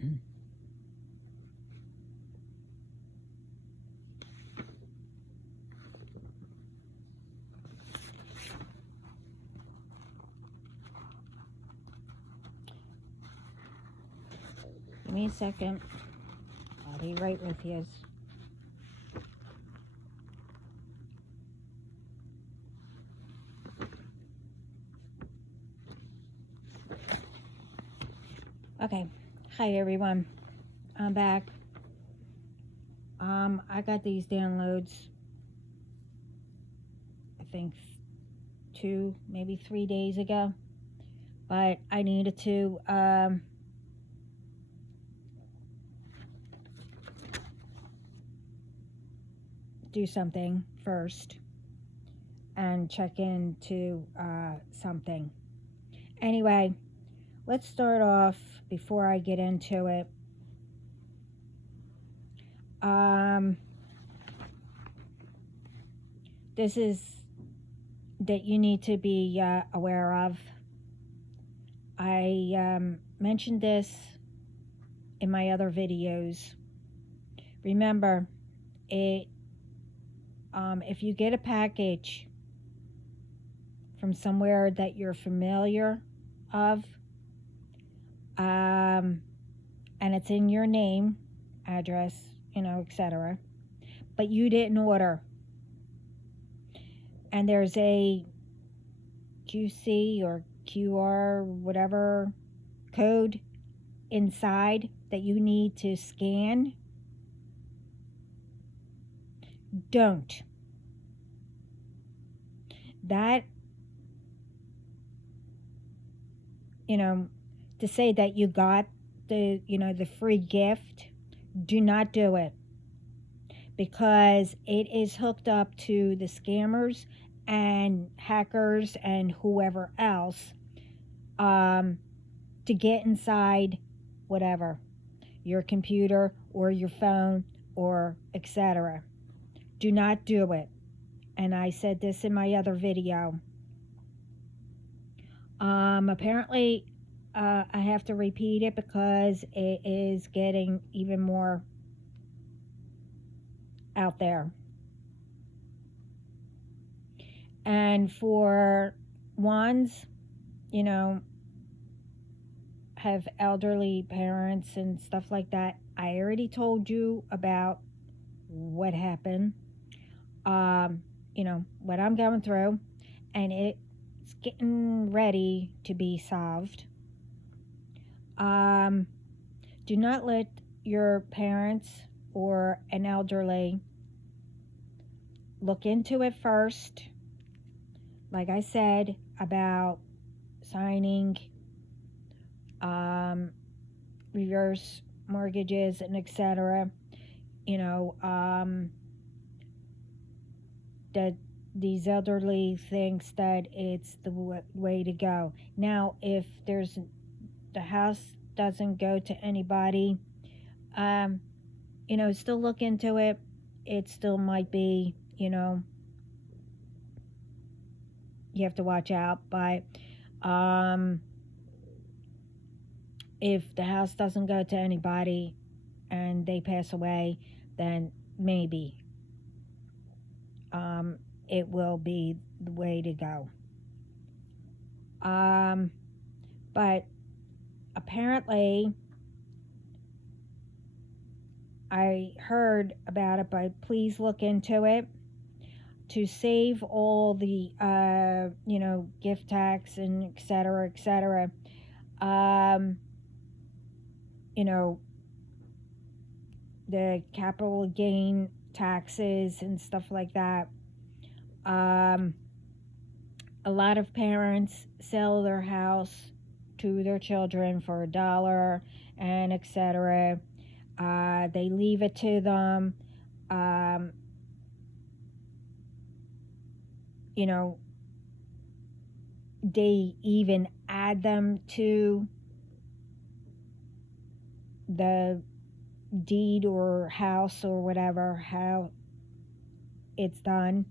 Give me a second. I'll be right with you. Okay. Hi, everyone. I'm back. I got these downloads, I think 2, maybe 3 days ago, but I needed to do something first and check into something. Anyway, let's start off before I get into it. This is that you need to be aware of. I mentioned this in my other videos. Remember, if you get a package from somewhere that you're familiar of, and it's in your name, address, etc., but you didn't order, and there's a QC or QR, whatever code inside that you need to scan, don't. That, to say that you got the free gift, do not do it, because it is hooked up to the scammers and hackers and whoever else to get inside whatever, your computer or your phone or etc. Do not do it. And I said this in my other video. Apparently, I have to repeat it because it is getting even more out there. And for ones, have elderly parents and stuff like that, I already told you about what happened, what I'm going through, and it's getting ready to be solved. Do not let your parents or an elderly look into it first. Like I said about signing reverse mortgages and etc., that these elderly thinks that it's the way to go. Now, if the house doesn't go to anybody, still look into it. It still might be, you have to watch out. But if the house doesn't go to anybody and they pass away, then maybe it will be the way to go. But apparently, I heard about it, but please look into it to save all the, gift tax and et cetera, the capital gain taxes and stuff like that. A lot of parents sell their house to their children for $1 and etc. They leave it to them. They even add them to the deed or house or whatever, how it's done.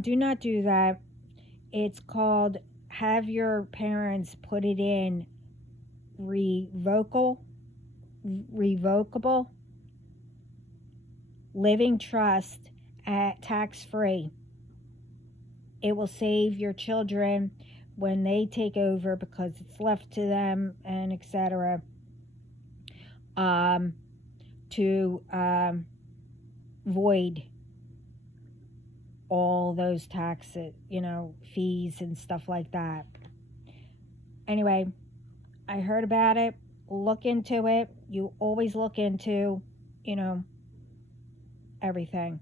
Do not do that. It's called, have your parents put it in revocable revocable living trust at tax-free. It will save your children when they take over, because it's left to them, and etc. To void all those taxes, fees and stuff like that. Anyway, I heard about it. Look into it. You always look into, everything.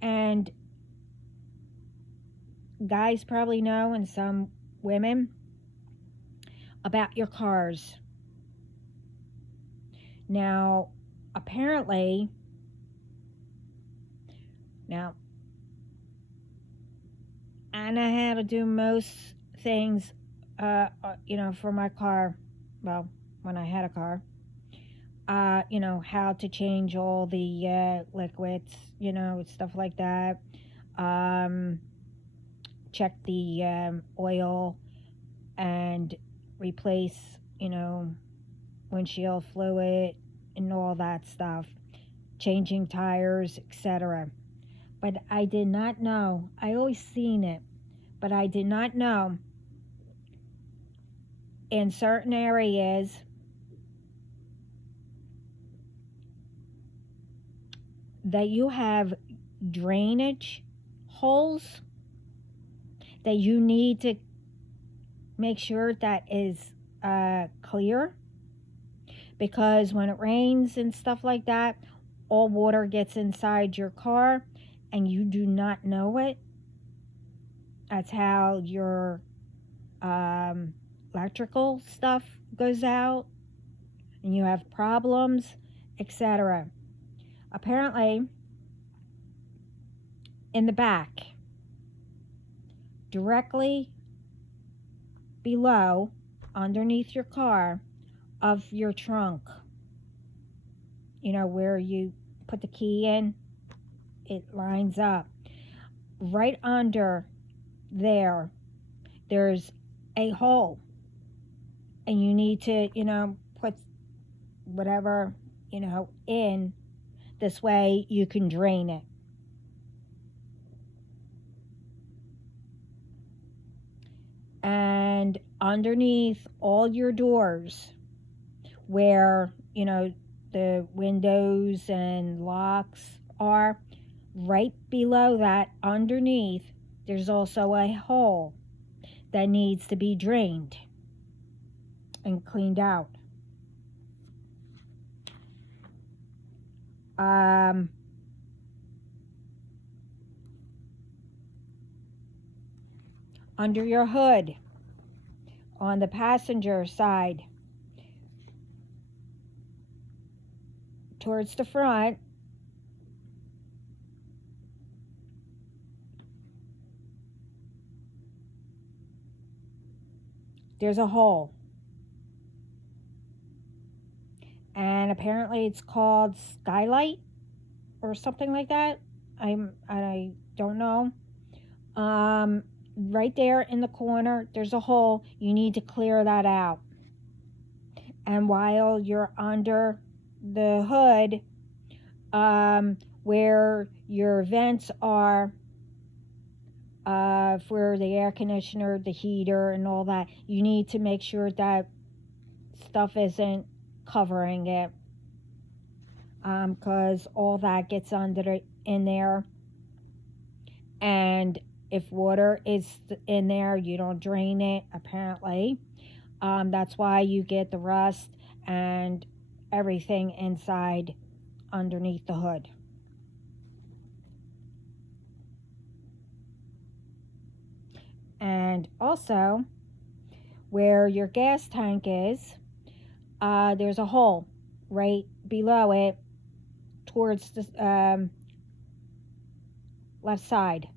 And guys probably know, and some women, about your cars. Now, apparently, I know how to do most things, for my car. Well, when I had a car. How to change all the liquids, stuff like that. Check the oil and replace, windshield fluid and all that stuff. Changing tires, etc. But I did not know. I always seen it, but I did not know in certain areas that you have drainage holes that you need to make sure that is clear, because when it rains and stuff like that, all water gets inside your car and you do not know it. That's how your electrical stuff goes out and you have problems, etc. Apparently, in the back, directly below, underneath your car, of your trunk, where you put the key in, it lines up. Right under there's a hole, and you need to, put whatever, in. This way you can drain it. And underneath all your doors, where, the windows and locks are, right below that, underneath, there's also a hole that needs to be drained and cleaned out. Under your hood, on the passenger side, towards the front, there's a hole. And apparently it's called skylight or something like that. I don't know. Right there in the corner, there's a hole. You need to clear that out. And while you're under the hood, where your vents are, for the air conditioner, the heater, and all that, you need to make sure that stuff isn't covering it, because all that gets in there. And if water is in there, you don't drain it, apparently. That's why you get the rust and everything inside underneath the hood. And also, where your gas tank is, there's a hole right below it, towards the left side.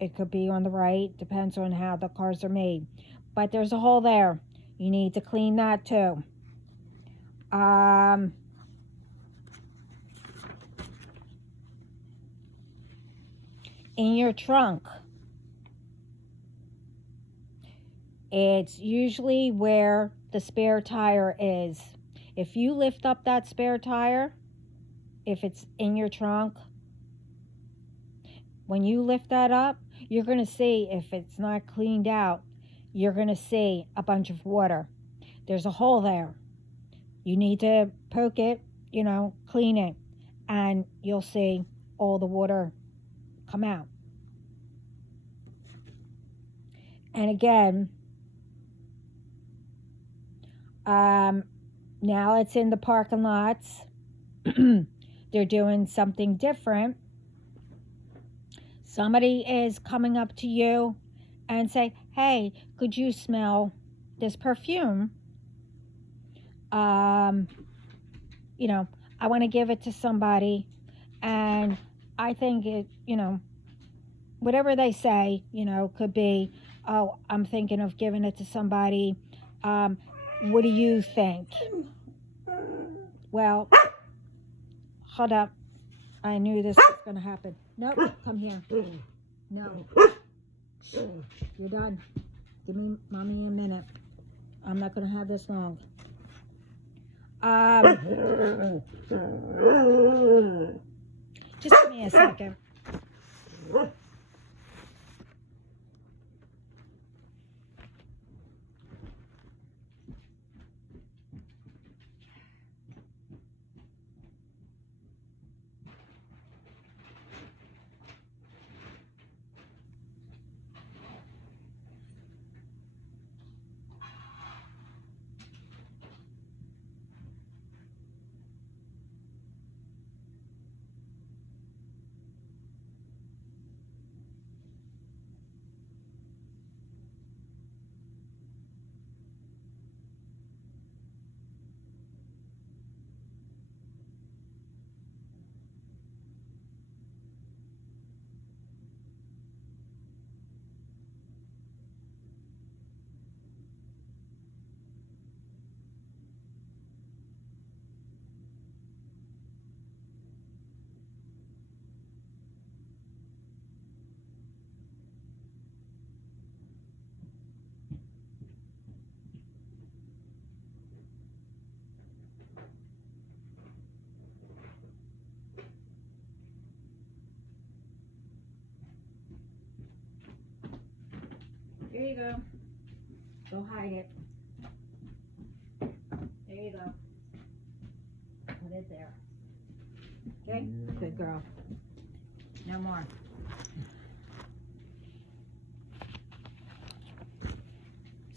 It could be on the right, depends on how the cars are made. But there's a hole there. You need to clean that too. In your trunk, It's usually where the spare tire is. If you lift up that spare tire, if it's in your trunk, when you lift that up, you're going to see, if it's not cleaned out, you're going to see a bunch of water. There's a hole there. You need to poke it, clean it, and you'll see all the water come out. And again, now it's in the parking lots. They're doing something different. Somebody is coming up to you and say, hey, could you smell this perfume? I want to give it to somebody, and I think it, whatever they say, could be, oh, I'm thinking of giving it to somebody. What do you think? Well, hold up. I knew this was going to happen. Nope, come here. No. You're done. Give me mommy a minute. I'm not going to have this long. Just give me a second. There you go. Go hide it. There you go. Put it there. Okay? Good girl. No more.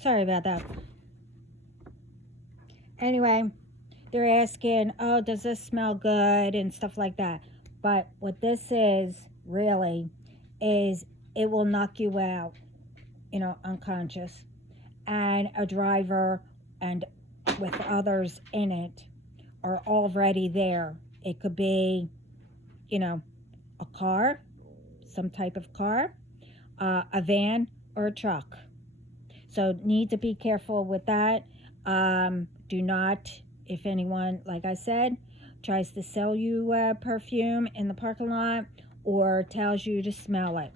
Sorry about that. Anyway, they're asking, oh, does this smell good and stuff like that. But what this is, really, is it will knock you out, unconscious. And a driver and with others in it are already there. It could be, a car, some type of car, a van, or a truck. So need to be careful with that. Do not, if anyone, like I said, tries to sell you perfume in the parking lot or tells you to smell it.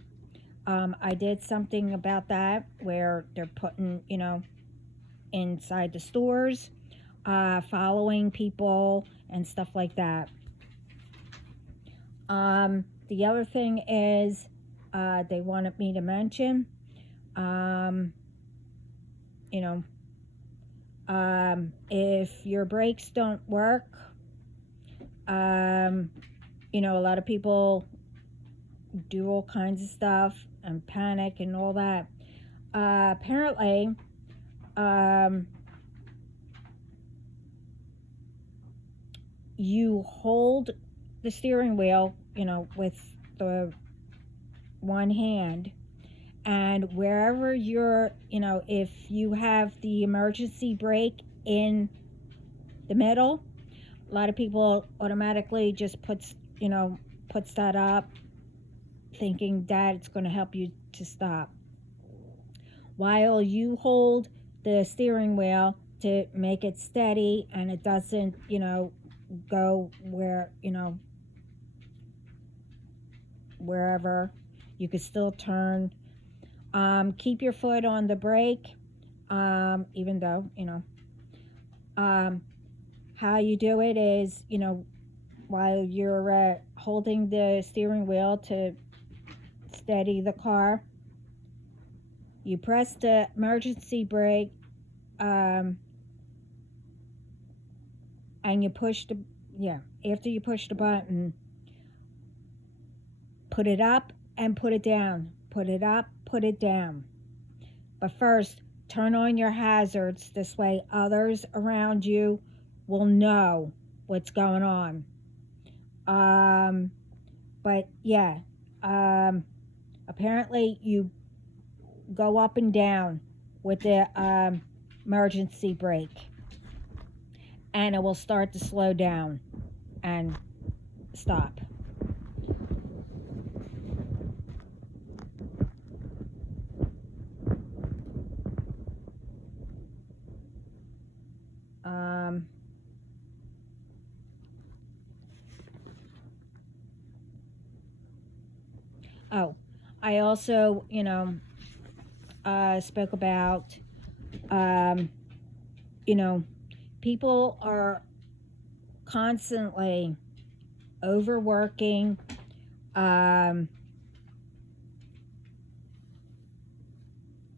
I did something about that where they're putting, inside the stores, following people and stuff like that. The other thing is, they wanted me to mention, if your brakes don't work, a lot of people do all kinds of stuff and panic and all that. Apparently, you hold the steering wheel, with the one hand, and wherever you're, if you have the emergency brake in the middle, a lot of people automatically just puts that up, thinking that it's going to help you to stop. While you hold the steering wheel to make it steady and it doesn't, go where, wherever, you can still turn. Keep your foot on the brake Even though, um, how you do it is, while you're holding the steering wheel to steady the car, you press the emergency brake, um, and you push the, yeah, after you push the button, put it up and put it down. Put it up, put it down. But first, turn on your hazards. This way, others around you will know what's going on. But yeah, apparently you go up and down with the emergency brake, and it will start to slow down and stop. Um, oh, I also, spoke about, um, you know, people are constantly overworking, um,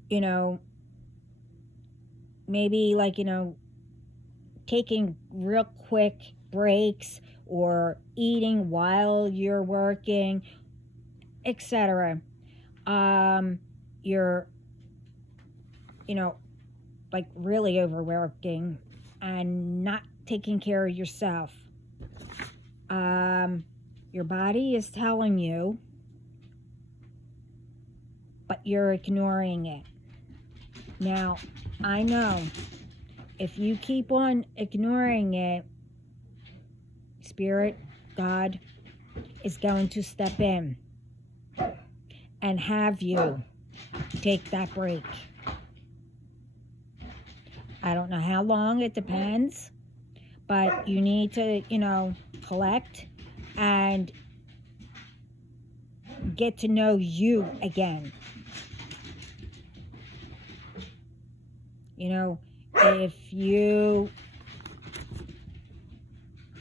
you know, maybe like, taking real quick breaks or eating while you're working, etc. You're, you know, like really overworking and not taking care of yourself. Your body is telling you, but you're ignoring it. Now, I know if you keep on ignoring it, Spirit, God, is going to step in and have you take that break. I don't know how long, it depends, but you need to, collect and get to know you again. If you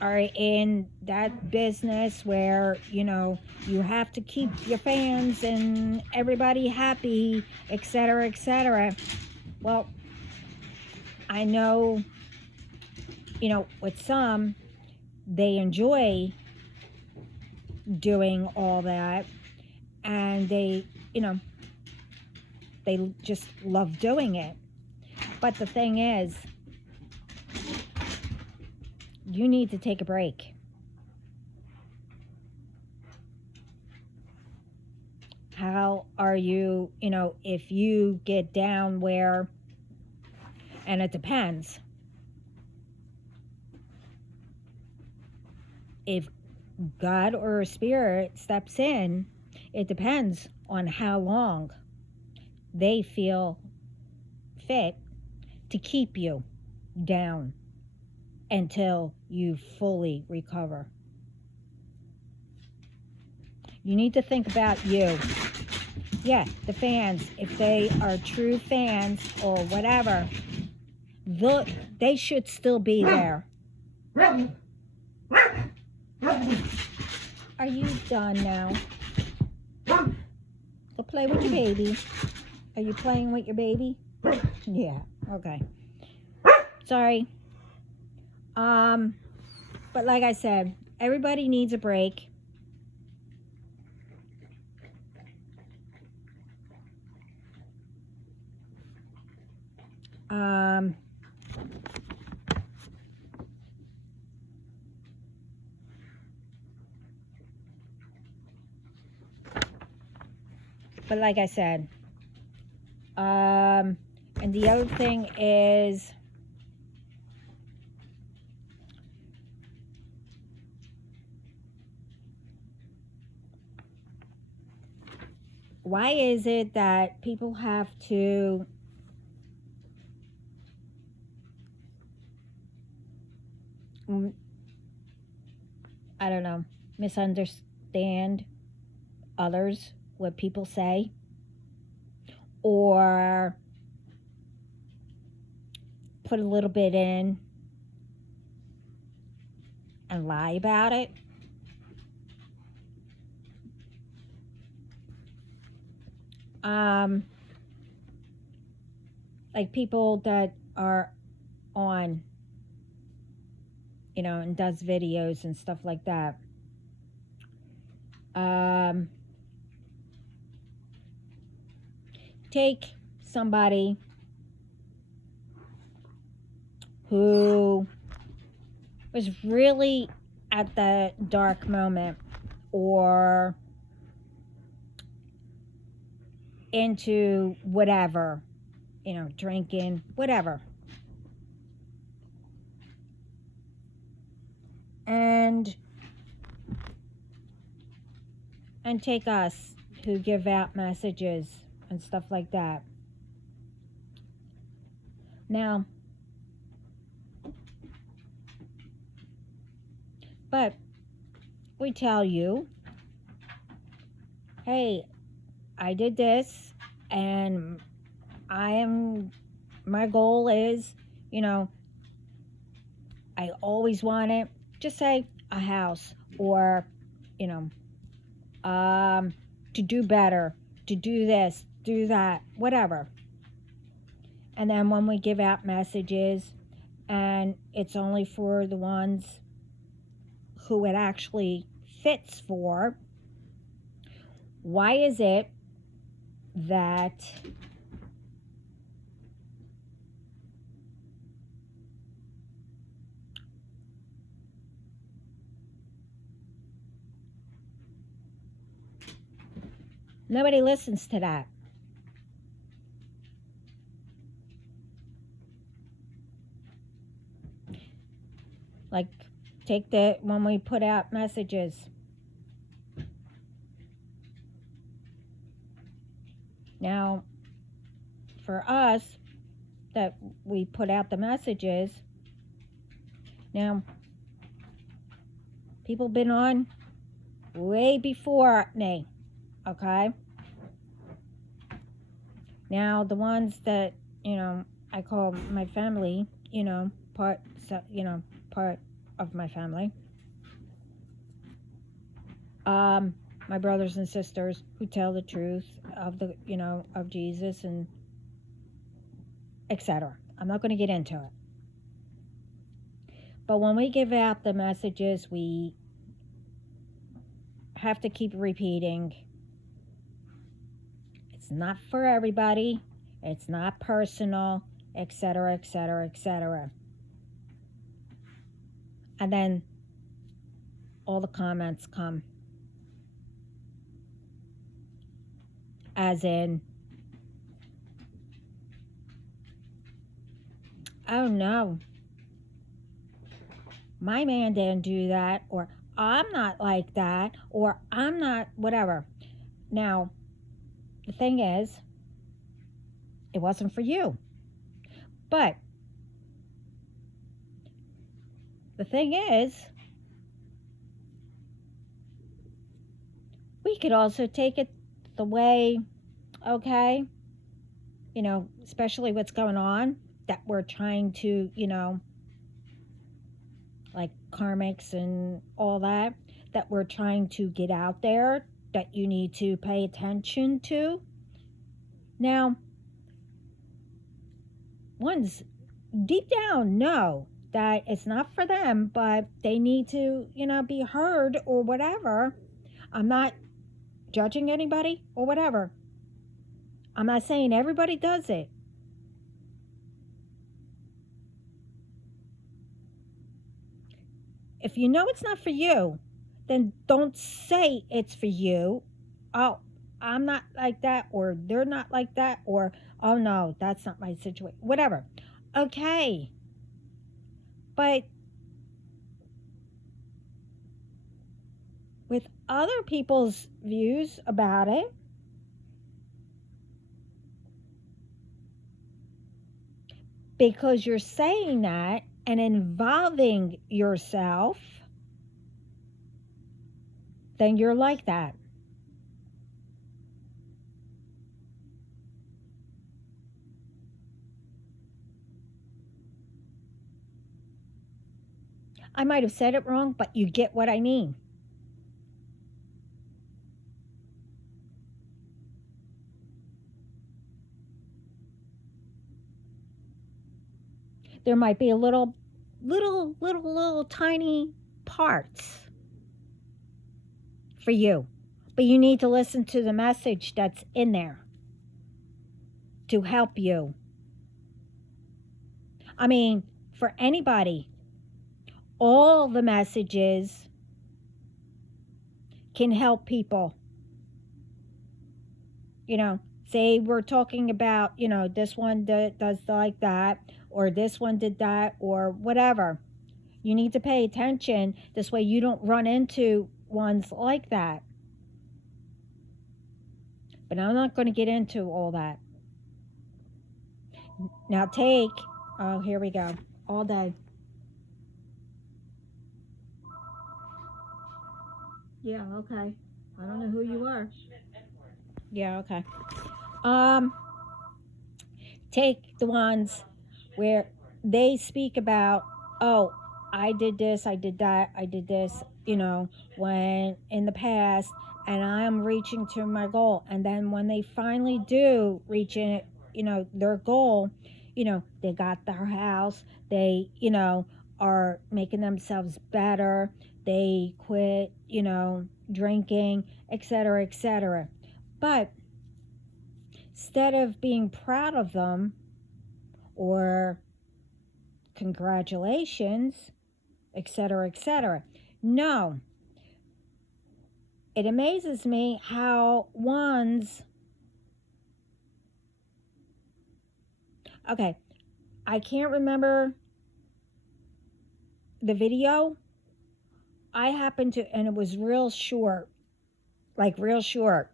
are in that business where, you have to keep your fans and everybody happy, etc., well, I know, with some, they enjoy doing all that, and they just love doing it. But the thing is, you need to take a break. How are you, if you get down where, and it depends, if God or Spirit steps in, it depends on how long they feel fit to keep you down until you fully recover. You need to think about you. Yeah, the fans, if they are true fans or whatever, they should still be there. Are you done now? Go play with your baby. Are you playing with your baby? Yeah, okay. Sorry. But like I said, everybody needs a break. But like I said, and the other thing is, why is it that people have to I don't know, misunderstand others, what people say, or put a little bit in and lie about it. Like people that are on, and does videos and stuff like that. Take somebody who was really at the dark moment or into whatever, drinking, whatever. And take us who give out messages and stuff like that. Now, but we tell you, hey, I did this and my goal is, I always wanted, just say a house or, to do better, to do this, do that, whatever. And then when we give out messages and it's only for the ones who it actually fits for, why is it that nobody listens to that? Like, take when we put out messages. Now, for us, that we put out the messages, now, people been on way before me, okay? Now, the ones that, I call my family, part of my family. My brothers and sisters who tell the truth of of Jesus and etc. I'm not going to get into it. But when we give out the messages, we have to keep repeating. It's not for everybody. It's not personal, etc., etc., etc. And then all the comments come. As in, oh no, my man didn't do that, or I'm not like that, or I'm not whatever. Now, the thing is, it wasn't for you. But the thing is, we could also take it the way, okay, especially what's going on, that we're trying to, like karmics and all that we're trying to get out there, that you need to pay attention to. Now, ones deep down know that it's not for them, but they need to, be heard or whatever. I'm not judging anybody or whatever. I'm not saying everybody does it. If you know it's not for you, then don't say it's for you. Oh, I'm not like that, or they're not like that, or oh no, that's not my situation. Whatever. Okay. But with other people's views about it, because you're saying that and involving yourself, then you're like that. I might have said it wrong, but you get what I mean. There might be a little tiny parts for you, but you need to listen to the message that's in there to help you. I mean, for anybody, all the messages can help people. Say we're talking about, this one does like that, or this one did that, or whatever. You need to pay attention. This way you don't run into ones like that. But I'm not going to get into all that. Now oh, here we go. All day. Yeah, okay. I don't know who you are. Yeah, okay. Take the ones where they speak about, oh, I did this, I did that, I did this, when in the past, and I'm reaching to my goal. And then when they finally do reach it, their goal, they got their house, they, are making themselves better, they quit, drinking, etc., etc. But instead of being proud of them or congratulations, etc., etc. No. It amazes me how okay, I can't remember the video. I happened to, and it was real short, like real short.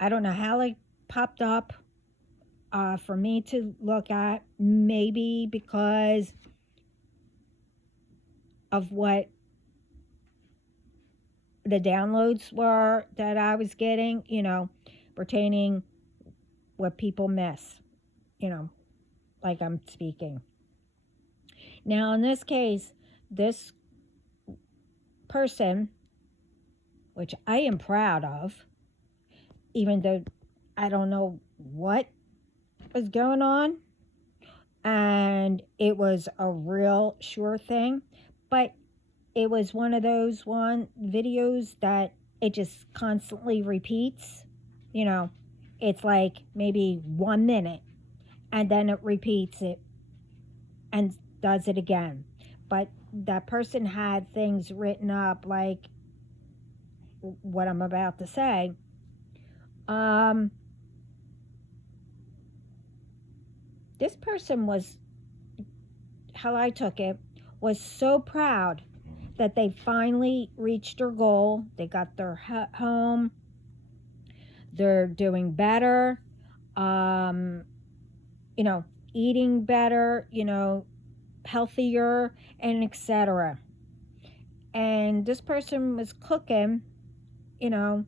I don't know how it popped up for me to look at, maybe because of what the downloads were that I was getting, pertaining what people miss, like I'm speaking. Now, in this case, this person, which I am proud of, even though I don't know what was going on, and it was a real sure thing, but it was one of those videos that it just constantly repeats. It's like maybe 1 minute, and then it repeats it and does it again. But that person had things written up like what I'm about to say. This person was, how I took it, was so proud that they finally reached their goal. They got their home. They're doing better. Eating better, healthier, and etc. And this person was cooking, and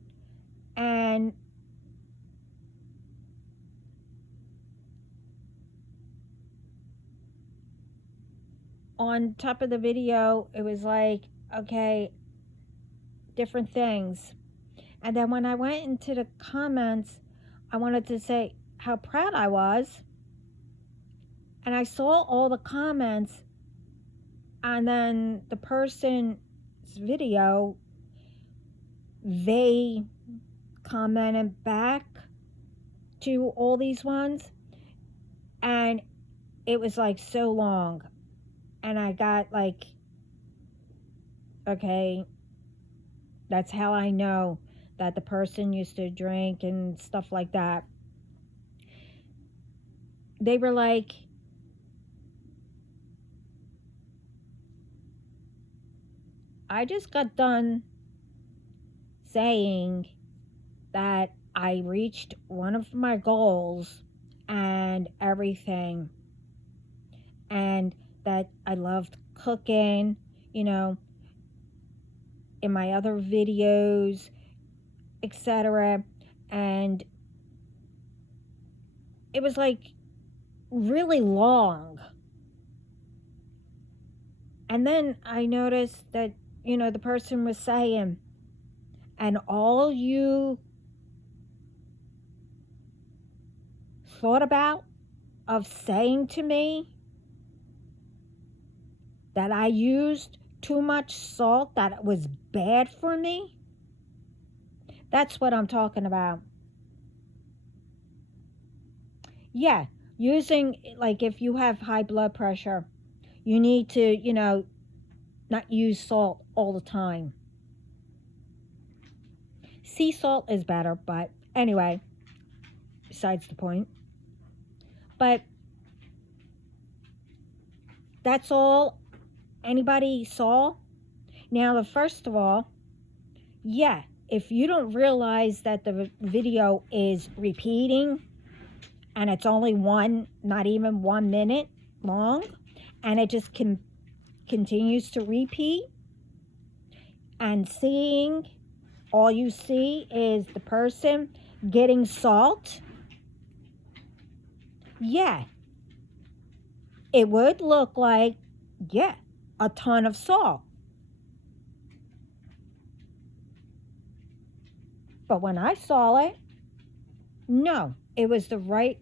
on top of the video, it was like, okay, different things. And then when I went into the comments, I wanted to say how proud I was. And I saw all the comments, and then the person's video, they commented back to all these ones, and it was like so long. And I got like, okay, that's how I know that the person used to drink and stuff like that. They were like, I just got done saying that I reached one of my goals and everything, and that I loved cooking, in my other videos, etc. And it was like really long. And then I noticed that, the person was saying, and all you thought about of saying to me that I used too much salt, that it was bad for me. That's what I'm talking about. Yeah, using, like, if you have high blood pressure, you need to, not use salt all the time. Sea salt is better, but anyway, besides the point. But that's all anybody saw. Now, first of all, yeah, if you don't realize that the video is repeating and it's only not even 1 minute long, and it just continues to repeat, and all you see is the person getting salt, yeah, it would look like, yeah, a ton of salt. But when I saw it, no, it was the right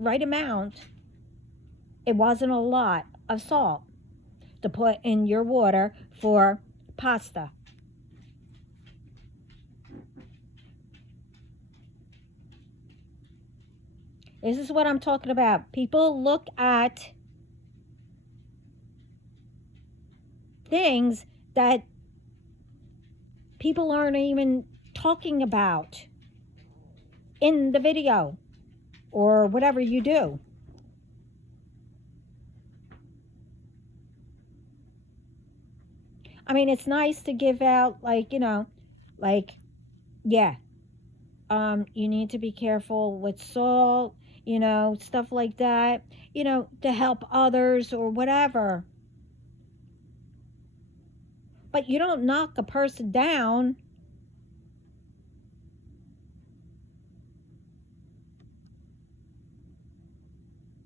amount. It wasn't a lot of salt to put in your water for pasta. This is what I'm talking about. People look at things that people aren't even talking about in the video or whatever you do. I mean, it's nice to give out, like, yeah, you need to be careful with salt, stuff like that, to help others or whatever. But you don't knock a person down.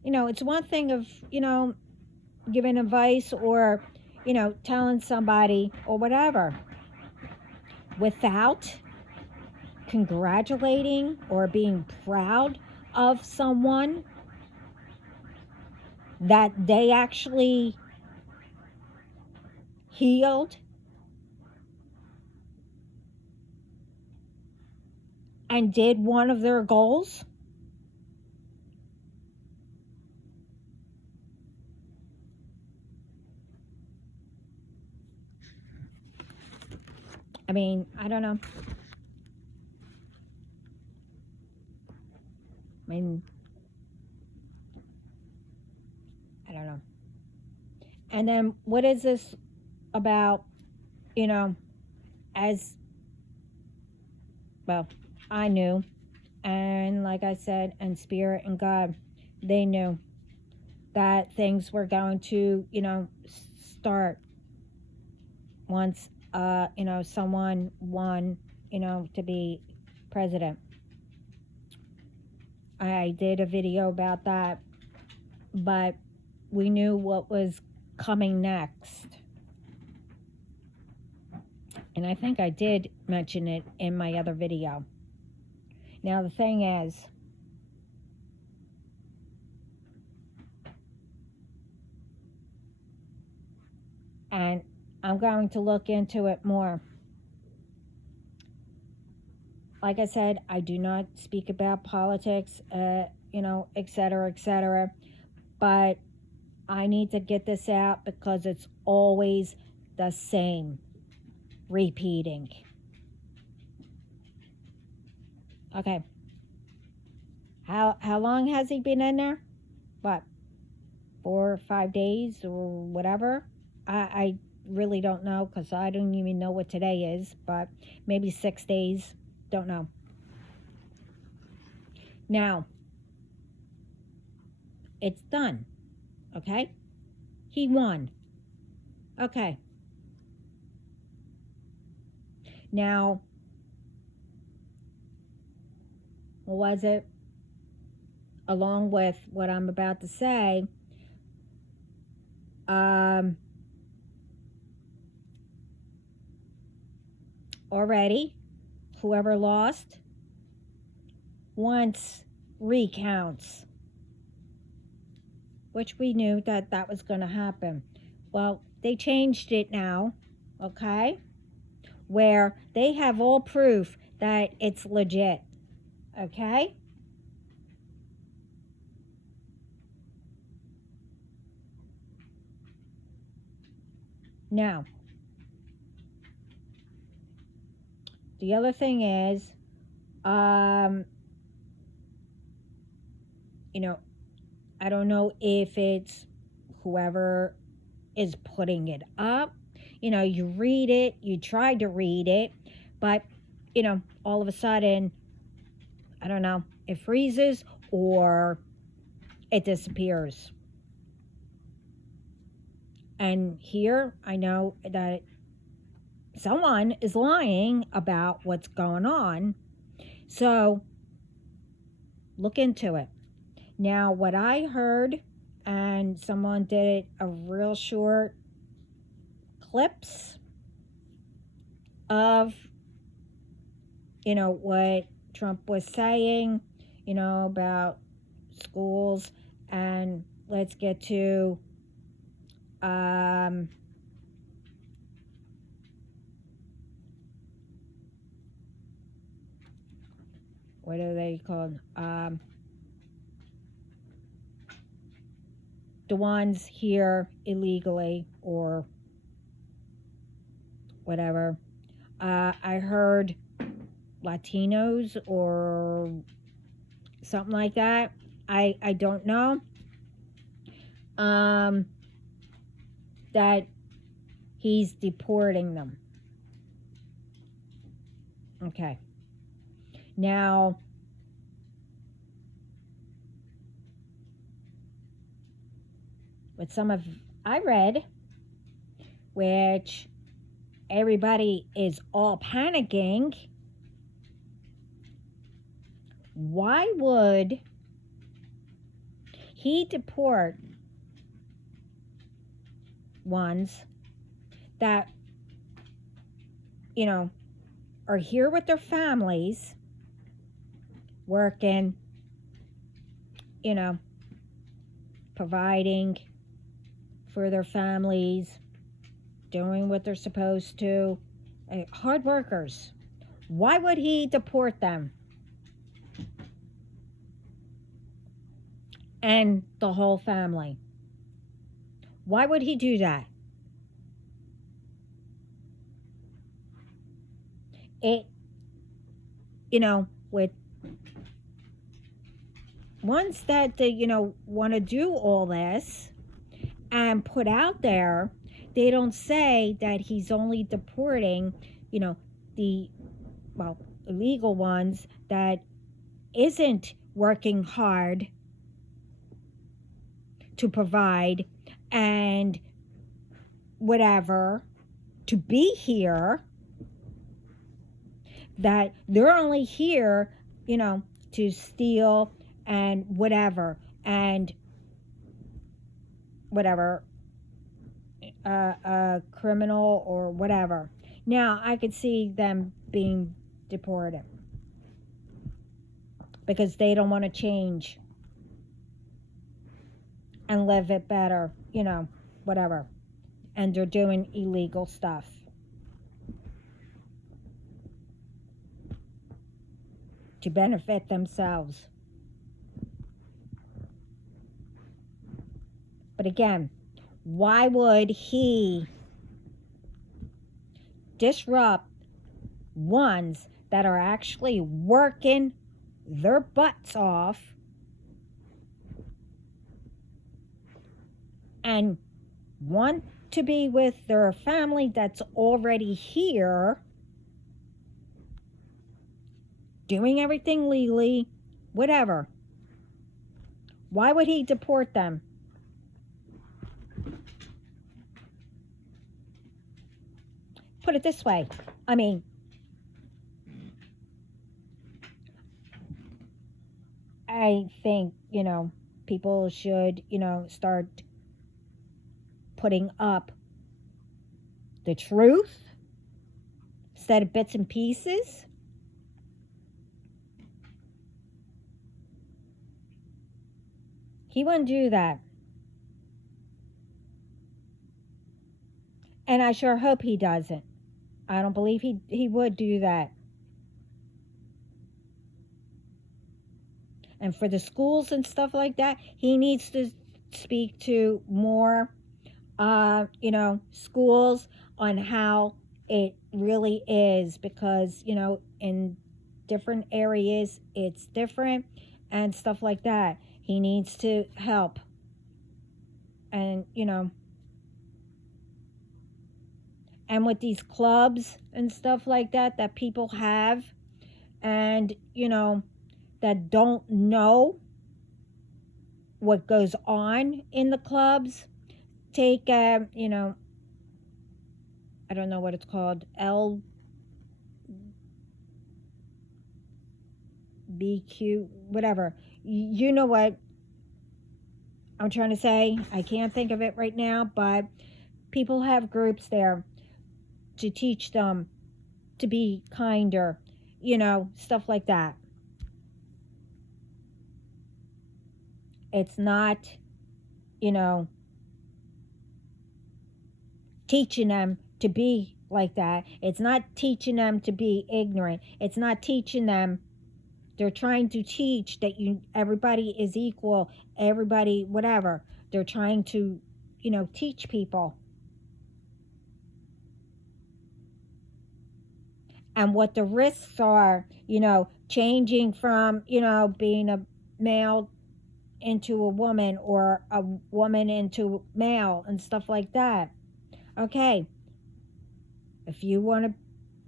It's one thing of, giving advice or, telling somebody or whatever without congratulating or being proud of someone that they actually healed and did one of their goals. I mean, I don't know. I mean, I don't know. And then what is this about, as well, I knew, and like I said, and Spirit and God, they knew that things were going to, start once, someone won, to be president. I did a video about that, but we knew what was coming next. And I think I did mention it in my other video. Now, the thing is, and I'm going to look into it more. Like I said, I do not speak about politics, etc., etc. But I need to get this out because it's always the same, repeating. Okay. How long has he been in there? What, 4 or 5 days or whatever? I really don't know because I don't even know what today is, but maybe 6 days. Don't know. Now, it's done. Okay? He won. Okay. Now, what was it? Along with what I'm about to say, already. Whoever lost wants recounts, which we knew that that was going to happen. Well, they changed it now, okay, where they have all proof that it's legit, okay? Now, the other thing is, you know, I don't know if it's whoever is putting it up. You know, you read it, you try to read it, but, you know, all of a sudden, I don't know, it freezes or it disappears. And here I know that someone is lying about what's going on. So look into it. Now, what I heard, and someone did a real short clips of, you know, what Trump was saying, you know, about schools, and let's get to what are they called? The ones here illegally or whatever. I heard Latinos or something like that. I don't know. That he's deporting them. Okay. Now, with some of I read, which everybody is all panicking, why would he deport ones that, you know, are here with their families, working, you know, providing for their families, doing what they're supposed to, hard workers? Why would he deport them? And the whole family. Why would he do that? It, you know, with ones that they, you know, want to do all this and put out there, they don't say that he's only deporting, you know, the, well, illegal ones that isn't working hard to provide and whatever to be here, that they're only here, you know, to steal and whatever and whatever, criminal or whatever. Now I could see them being deported because they don't want to change and live it better, you know, whatever. And they're doing illegal stuff. To benefit themselves. But again, why would he disrupt ones that are actually working their butts off and want to be with their family that's already here, doing everything legally, whatever? Why would he deport them? Put it this way. I mean, I think, you know, people should, you know, start putting up the truth, instead of bits and pieces. He wouldn't do that. And I sure hope he doesn't. I don't believe he would do that. And for the schools and stuff like that, he needs to speak to more, schools on how it really is, because, in different areas it's different and stuff like that. He needs to help. And, and with these clubs and stuff like that people have, and, that don't know what goes on in the clubs. Take, I don't know what it's called, LBQ, whatever. You know what I'm trying to say. I can't think of it right now, but people have groups there to teach them to be kinder, stuff like that. It's not, teaching them to be like that. It's not teaching them to be ignorant. It's not teaching them. They're trying to teach that everybody is equal, everybody whatever. They're trying to, teach people. And what the risks are, changing from, being a male into a woman, or a woman into male and stuff like that. Okay, if you want to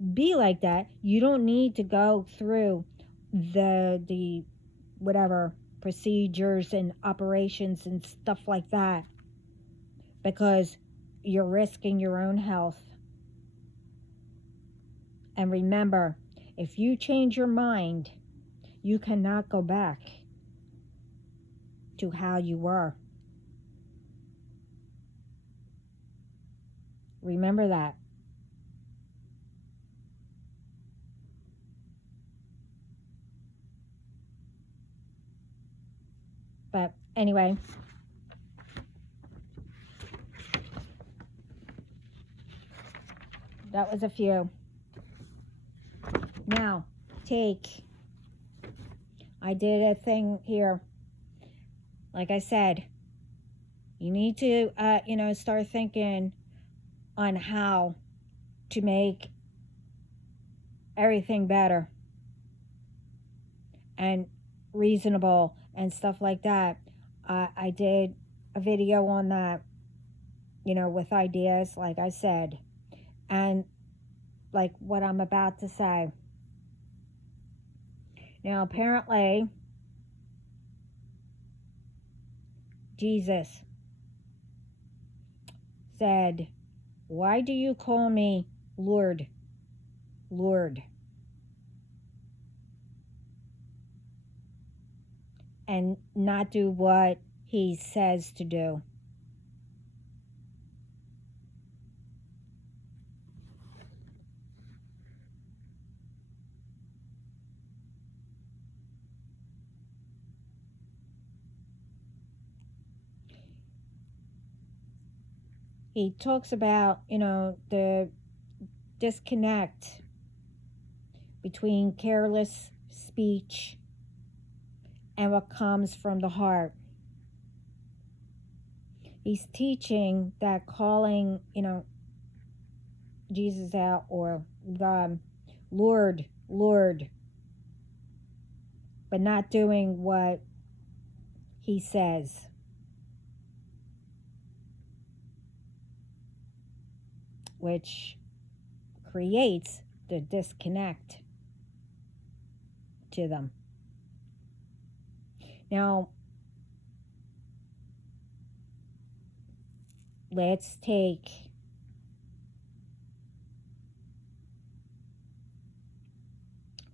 be like that, you don't need to go through the whatever procedures and operations and stuff like that, because you're risking your own health. And remember, if you change your mind, you cannot go back to how you were. Remember that. But anyway, that was a few. Now, I did a thing here. Like I said, you need to, start thinking on how to make everything better and reasonable and stuff like that. I did a video on that, with ideas, like I said, and like what I'm about to say. Now, apparently, Jesus said, "Why do you call me Lord, Lord, and not do what he says to do?" He talks about, the disconnect between careless speech and what comes from the heart. He's teaching that calling, Jesus out, or God, Lord, Lord, but not doing what he says. Which creates the disconnect to them. Now, let's take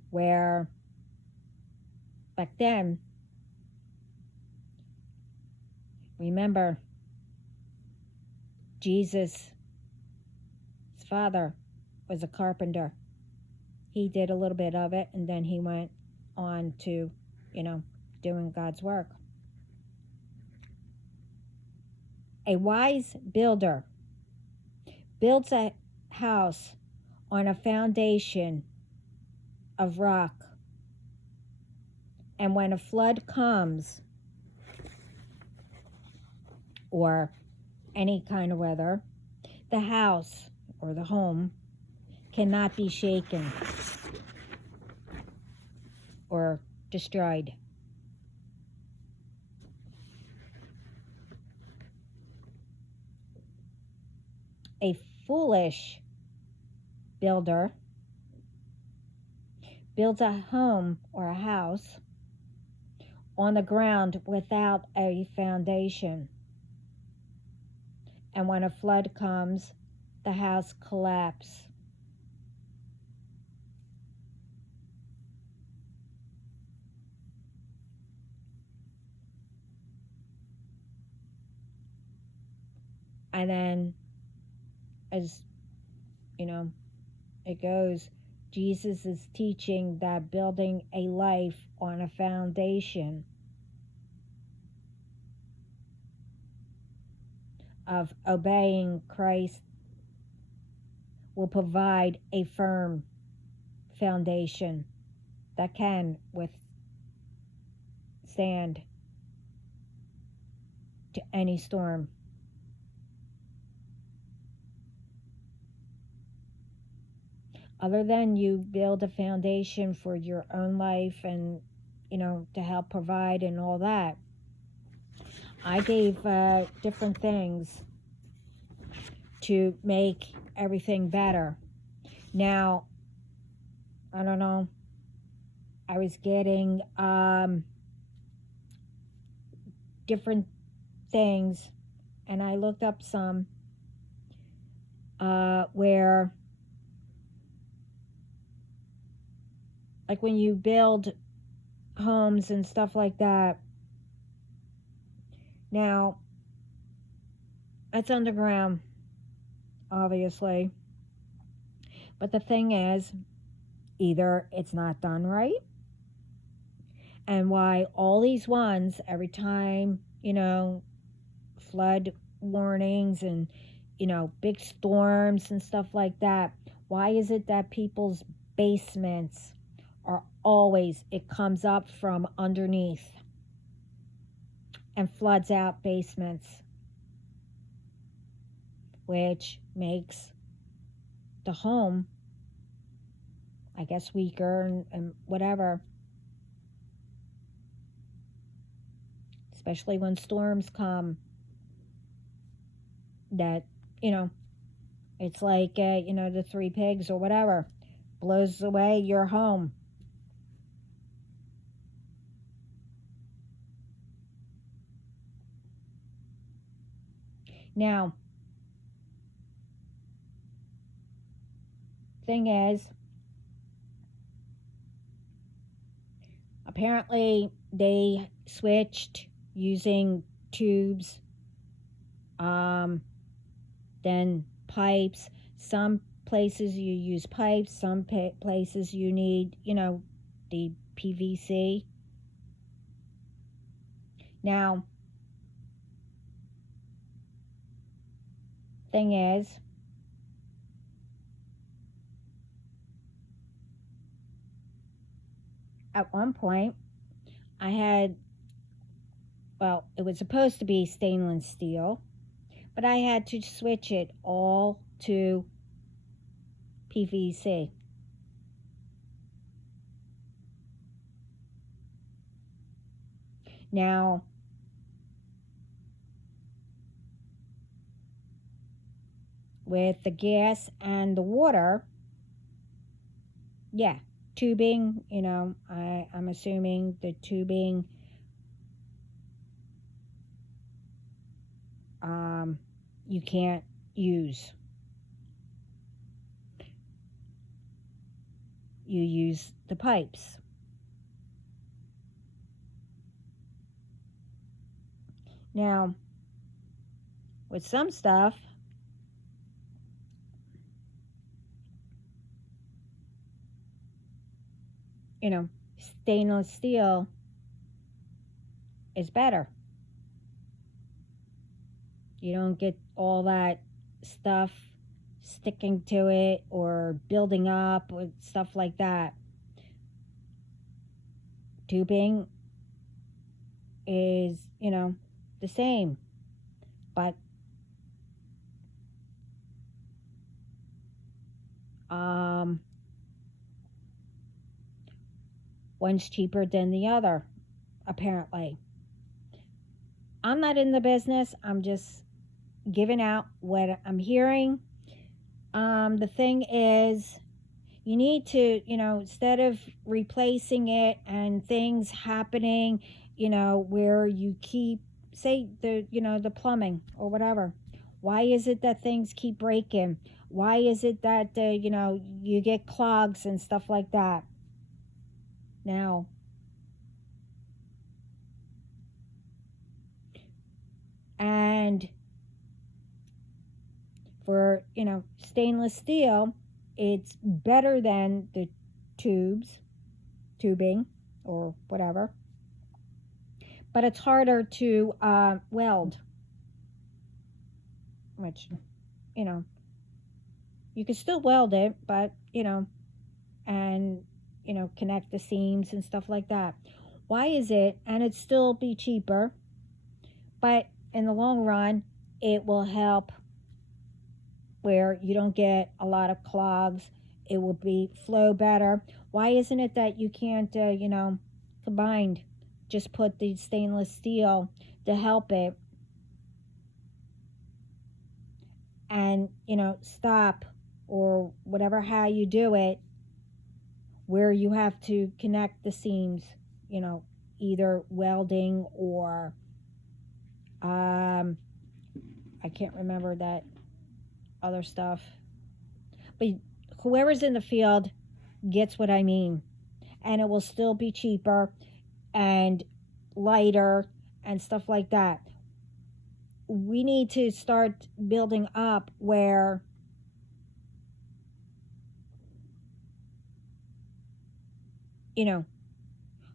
where back then, remember, Jesus' father was a carpenter. he did a little bit of it, and then he went on to, you know, doing God's work. A wise builder builds a house on a foundation of rock, and when a flood comes, or any kind of weather, the house or the home cannot be shaken or destroyed. A foolish builder builds a home or a house on the ground without a foundation. And when a flood comes, the house collapses. And then, as you know, it goes, Jesus is teaching that building a life on a foundation of obeying Christ will provide a firm foundation that can withstand to any storm. Other than you build a foundation for your own life and, you know, to help provide and all that, I gave different things to make everything better. Now, I don't know, I was getting different things, and I looked up some where, like when you build homes and stuff like that, now it's underground, obviously, but the thing is, either it's not done right, and why all these ones, every time, you know, flood warnings and, you know, big storms and stuff like that, why is it that people's basements are always, it comes up from underneath and floods out basements, which makes the home, I guess, weaker and whatever, especially when storms come, that, you know, it's like, you know, the three pigs or whatever, blows away your home. Now, thing is, apparently they switched using tubes, then pipes. Some places you use pipes, some places you need, you know, the PVC. Now, thing is, at one point, I had, well, it was supposed to be stainless steel, but I had to switch it all to PVC. Now, with the gas and the water, yeah, tubing, you know, I'm assuming the tubing, you can't use. You use the pipes. Now, with some stuff, stainless steel is better. You don't get all that stuff sticking to it or building up with stuff like that. Tubing is, the same, but um, one's cheaper than the other, apparently. I'm not in the business. I'm just giving out what I'm hearing. The thing is, you need to, instead of replacing it and things happening, where you keep, say, the plumbing or whatever. Why is it that things keep breaking? Why is it that, you get clogs and stuff like that? Now, and for, stainless steel, it's better than the tubing, or whatever. But it's harder to weld, which, you can still weld it, but, and, connect the seams and stuff like that. Why is it, and it'd still be cheaper, but in the long run, it will help where you don't get a lot of clogs. It will be flow better. Why isn't it that you can't, combined, just put the stainless steel to help it and, stop, or whatever, how you do it, where you have to connect the seams, either welding or I can't remember that other stuff, but whoever's in the field gets what I mean. And it will still be cheaper and lighter and stuff like that. We need to start building up where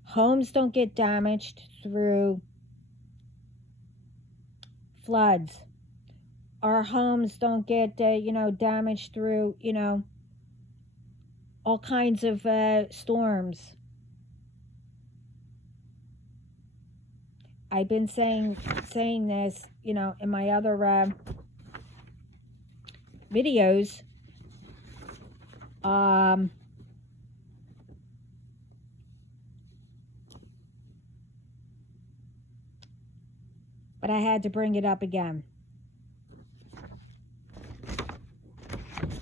homes don't get damaged through floods. Our homes don't get damaged through all kinds of storms. I've been saying this, in my other videos. But I had to bring it up again.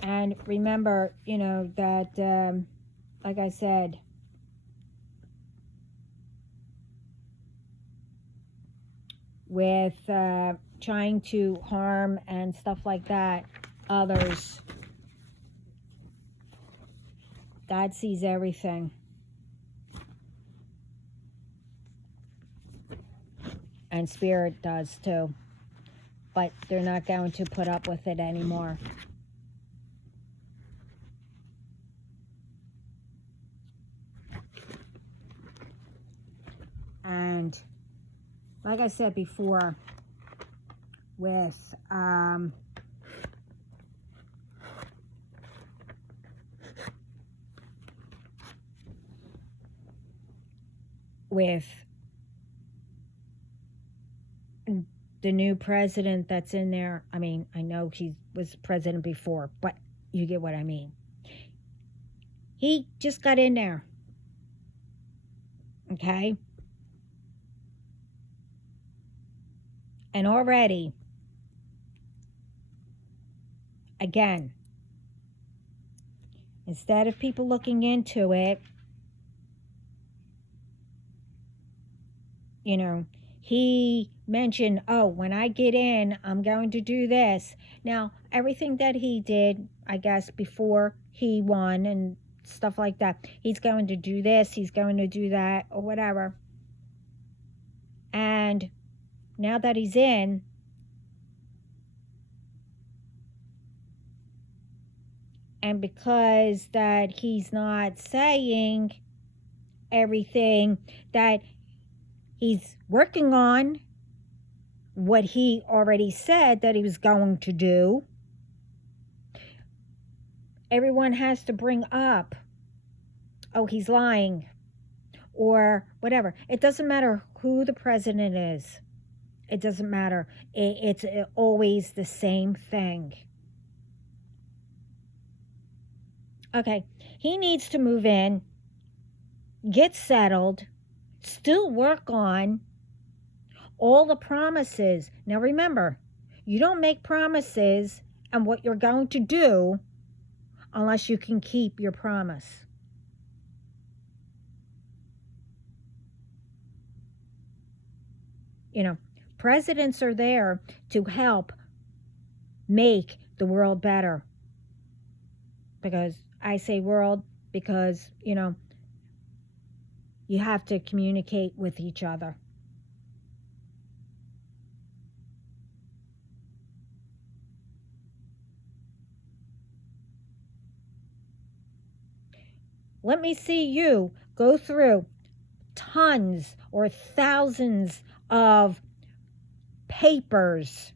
And remember, that, like I said, with trying to harm and stuff like that, others, God sees everything. And spirit does too. But they're not going to put up with it anymore. And like I said before, with the new president that's in there, I mean, I know he was president before, but you get what I mean. He just got in there. Okay? And already, again, instead of people looking into it, he mentioned, oh, when I get in, I'm going to do this. Now, everything that he did, I guess, before he won and stuff like that, he's going to do this, he's going to do that, or whatever. And now that he's in, and because that he's not saying everything that he's working on, what he already said that he was going to do. Everyone has to bring up, oh, he's lying, or whatever. It doesn't matter who the president is. It doesn't matter. It's always the same thing. Okay, he needs to move in, get settled, still work on all the promises. Now remember, you don't make promises and what you're going to do unless you can keep your promise. You know, presidents are there to help make the world better. Because I say world because, you know, you have to communicate with each other. Let me see you go through tons or thousands of papers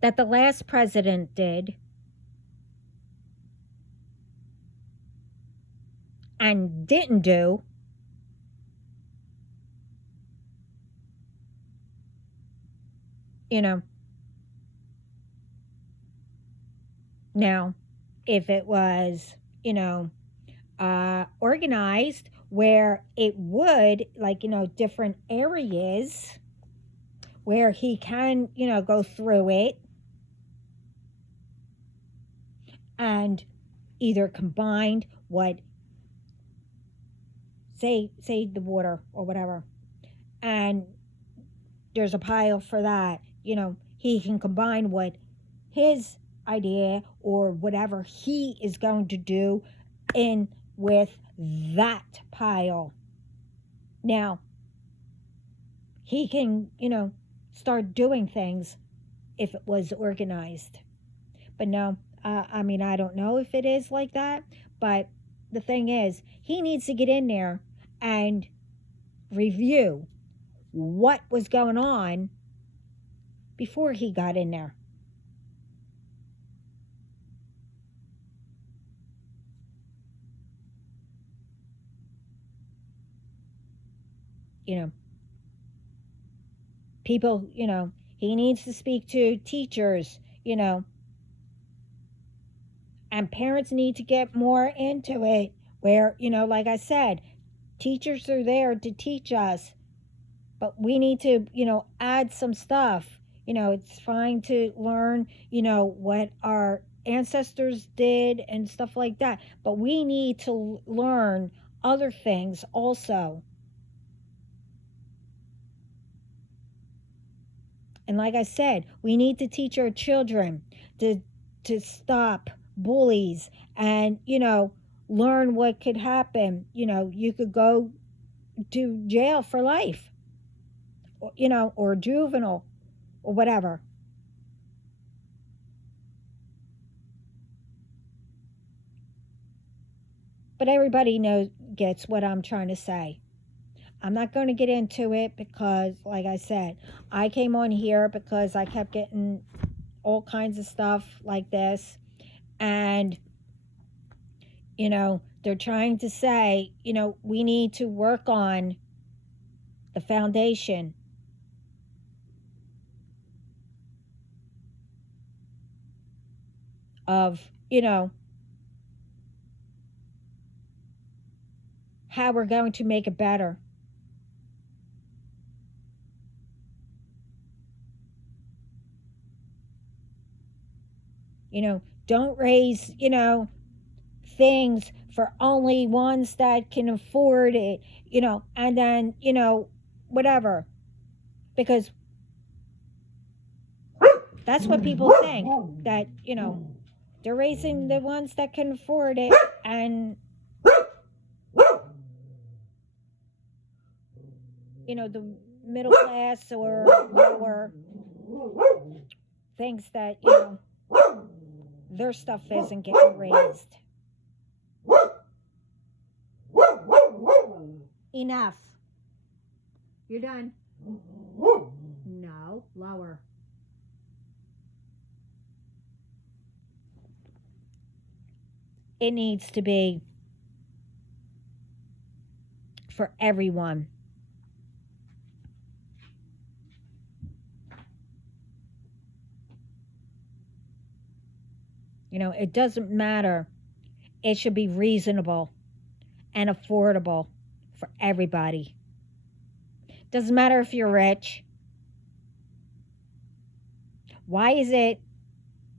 that the last president did and didn't do. You know, now, if it was, you know, organized where it would, like, you know, different areas where he can, you know, go through it and either combined what, say the water or whatever, and there's a pile for that, you know, he can combine what his idea or whatever he is going to do in with that pile. Now, he can, you know, start doing things if it was organized. But no, I mean, I don't know if it is like that, but the thing is, he needs to get in there and review what was going on before he got in there. You know, people, you know, he needs to speak to teachers, you know, and parents need to get more into it where, you know, like I said, teachers are there to teach us, but we need to, you know, add some stuff. You know, it's fine to learn, you know, what our ancestors did and stuff like that, but we need to learn other things also. And like I said, we need to teach our children to stop bullies and, you know, learn what could happen. You know, you could go to jail for life, you know, or juvenile or whatever. But everybody gets what I'm trying to say. I'm not going to get into it because, like I said, I came on here because I kept getting all kinds of stuff like this. And, you know, they're trying to say, you know, we need to work on the foundation. Of, you know, how we're going to make it better. You know, don't raise, you know, things for only ones that can afford it, you know, and then, you know, whatever. Because that's what people think, that, you know, they're raising the ones that can afford it, and, you know, the middle class or lower thinks that, you know, their stuff isn't getting raised. Enough. You're done. No, lower. It needs to be for everyone. It doesn't matter. It should be reasonable and affordable for everybody. Doesn't matter if you're rich. Why is it,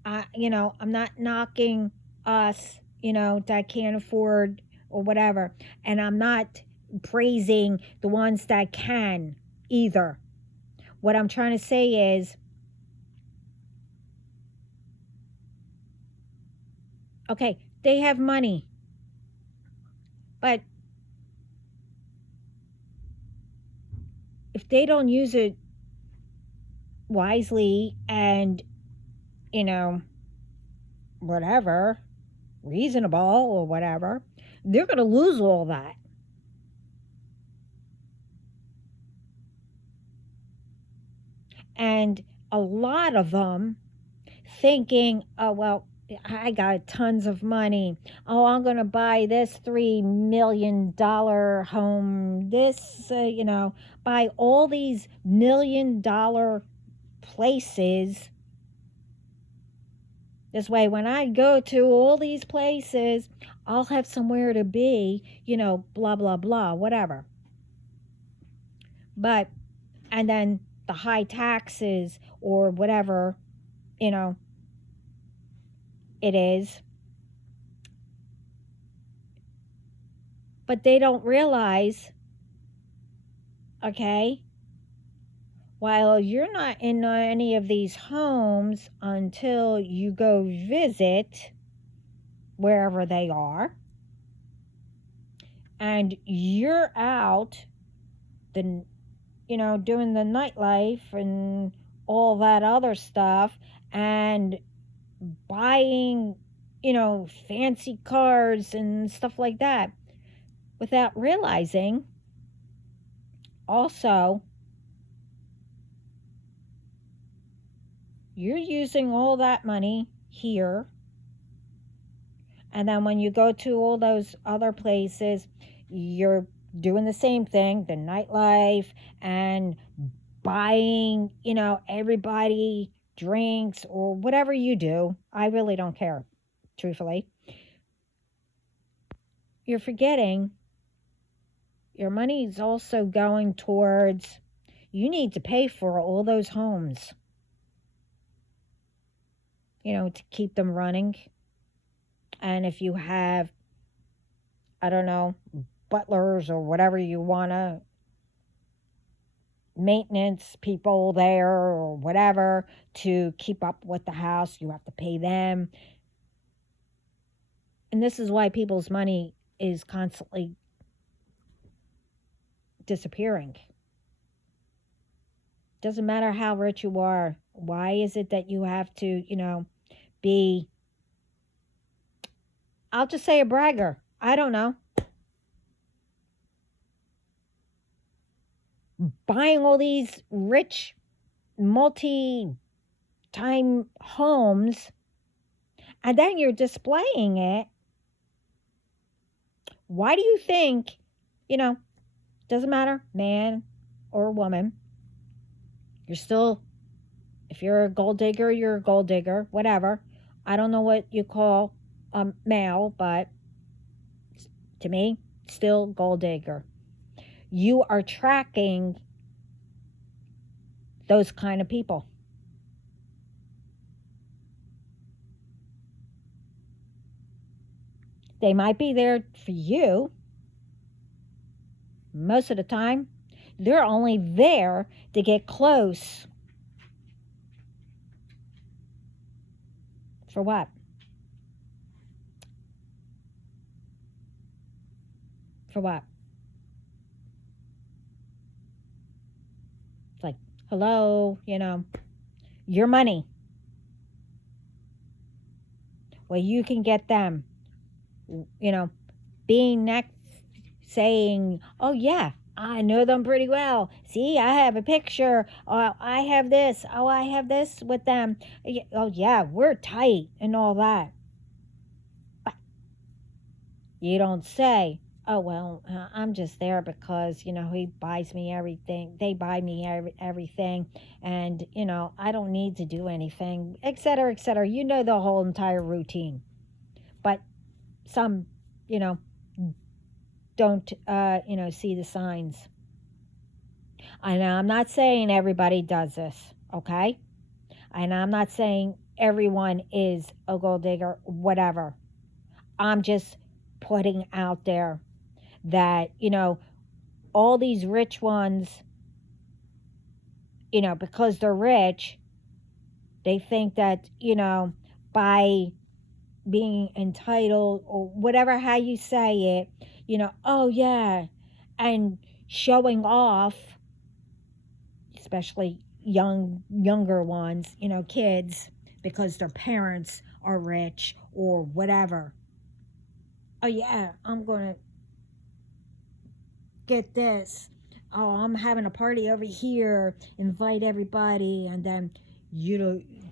I'm not knocking us, that can't afford or whatever. And I'm not praising the ones that can either. What I'm trying to say is, okay, they have money, but if they don't use it wisely and, whatever, reasonable or whatever, they're going to lose all that. And a lot of them thinking, oh, well, I got tons of money. Oh, I'm going to buy this $3 million home. This, buy all these $1 million places. This way, when I go to all these places, I'll have somewhere to be, blah, blah, blah, whatever. But, and then the high taxes or whatever, it is. But they don't realize, okay, while you're not in any of these homes until you go visit wherever they are, and you're out doing the nightlife and all that other stuff and buying, fancy cars and stuff like that without realizing also you're using all that money here, and then when you go to all those other places, you're doing the same thing, the nightlife and buying, everybody drinks or whatever you do. I really don't care, truthfully. You're forgetting your money is also going towards, you need to pay for all those homes, to keep them running. And if you have, I don't know, butlers or whatever you want to, maintenance people there or whatever to keep up with the house, you have to pay them. And this is why people's money is constantly disappearing. Doesn't matter how rich you are. Why is it that you have to, be, I'll just say a bragger. I don't know. Buying all these rich multi-time homes, and then you're displaying it. Why do you think, doesn't matter, man or woman, you're still, if you're a gold digger, you're a gold digger, whatever. I don't know what you call a male, but to me, still gold digger. You are tracking those kind of people. They might be there for you. Most of the time, they're only there to get close. For what? For what? It's like, hello, your money. Well, you can get them, being next saying, oh, yeah, I know them pretty well. See, I have a picture. Oh, I have this. Oh, I have this with them. Oh, yeah, we're tight and all that. But you don't say, oh, well, I'm just there because, he buys me everything. They buy me everything. And, I don't need to do anything, et cetera, et cetera. You know the whole entire routine. But some, you know, don't, see the signs. And I'm not saying everybody does this, okay? And I'm not saying everyone is a gold digger, whatever. I'm just putting out there that, all these rich ones, because they're rich, they think that, by being entitled or whatever, how you say it, oh yeah, and showing off, especially younger ones, kids, because their parents are rich or whatever. Oh yeah, I'm gonna get this. Oh, I'm having a party over here, invite everybody, and then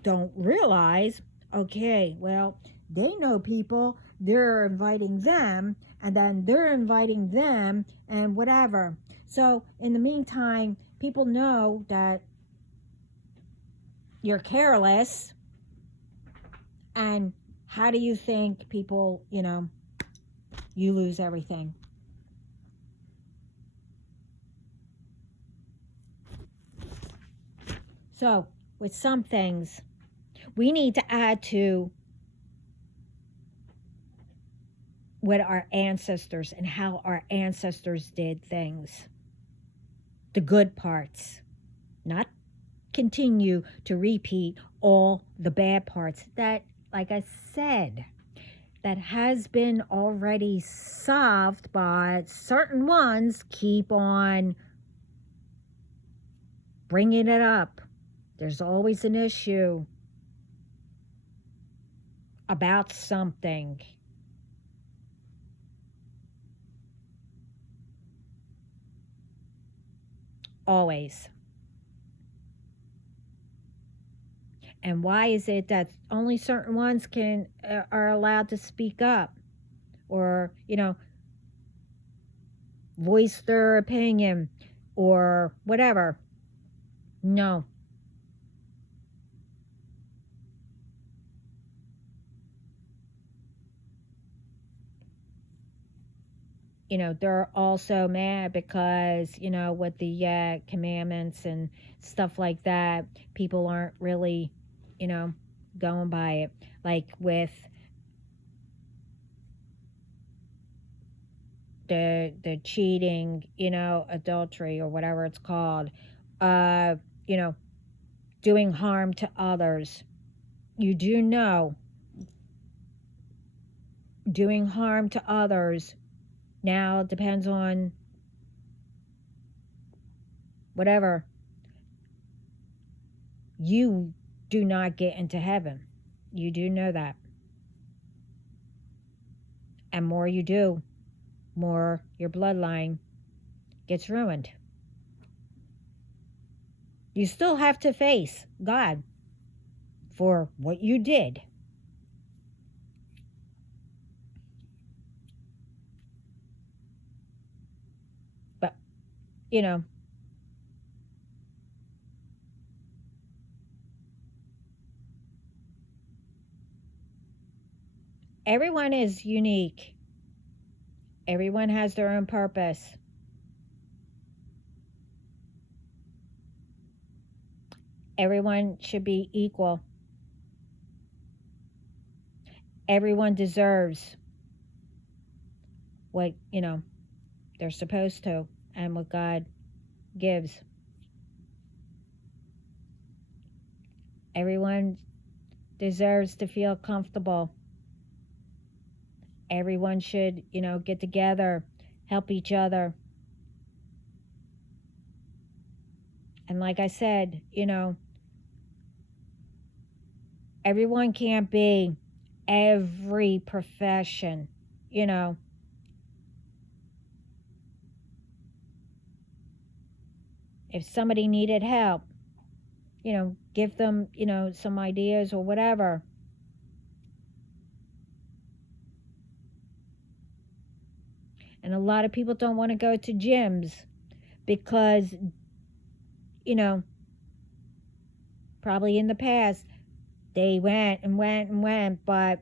don't realize, okay, well, they know people, they're inviting them, and then they're inviting them, and whatever. So, in the meantime, people know that you're careless, and how do you think people, you lose everything? So, with some things, we need to add to what our ancestors and how our ancestors did things. The good parts, not continue to repeat all the bad parts that, like I said, that has been already solved, but certain ones keep on bringing it up. There's always an issue about something. Always. And why is it that only certain ones are allowed to speak up or, voice their opinion or whatever? No. They're also mad because, with the commandments and stuff like that, people aren't really, you know, going by it. Like with the cheating, adultery or whatever it's called, uh, you know, doing harm to others. You do know doing harm to others now depends on whatever. You do not get into heaven. You do know that. And more you do, more your bloodline gets ruined. You still have to face God for what you did. But, you know, everyone is unique. Everyone has their own purpose. Everyone should be equal. Everyone deserves what, they're supposed to and what God gives. Everyone deserves to feel comfortable. Everyone should, get together, help each other. And like I said, everyone can't be every profession, If somebody needed help, give them, some ideas or whatever. And a lot of people don't want to go to gyms because, probably in the past they went and went and went, but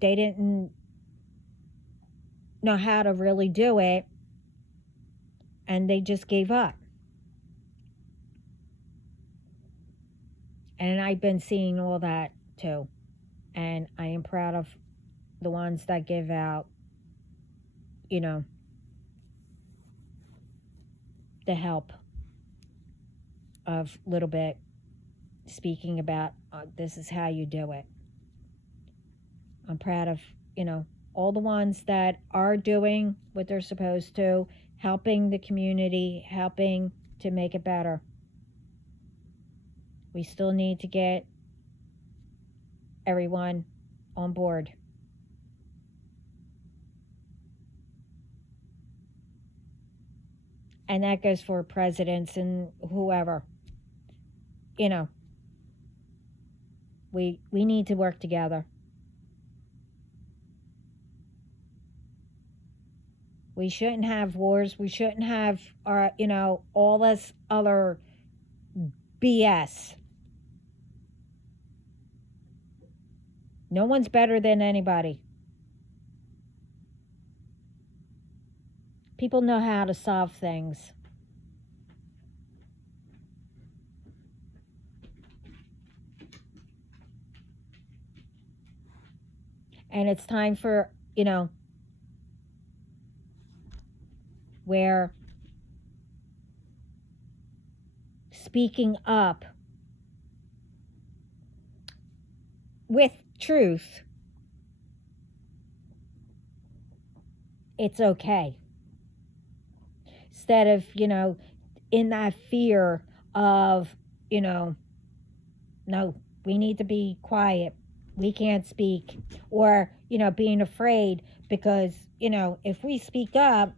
they didn't know how to really do it, and they just gave up. And I've been seeing all that too. And I am proud of the ones that give out, the help of little bit speaking about this is how you do it. I'm proud of, all the ones that are doing what they're supposed to, helping the community, helping to make it better. We still need to get everyone on board. And that goes for presidents and whoever. We need to work together. We shouldn't have wars. We shouldn't have all this other BS. No one's better than anybody. People know how to solve things. And it's time for, where speaking up with truth, it's okay. Instead of, in that fear of, no, we need to be quiet. We can't speak. Or, being afraid because, if we speak up,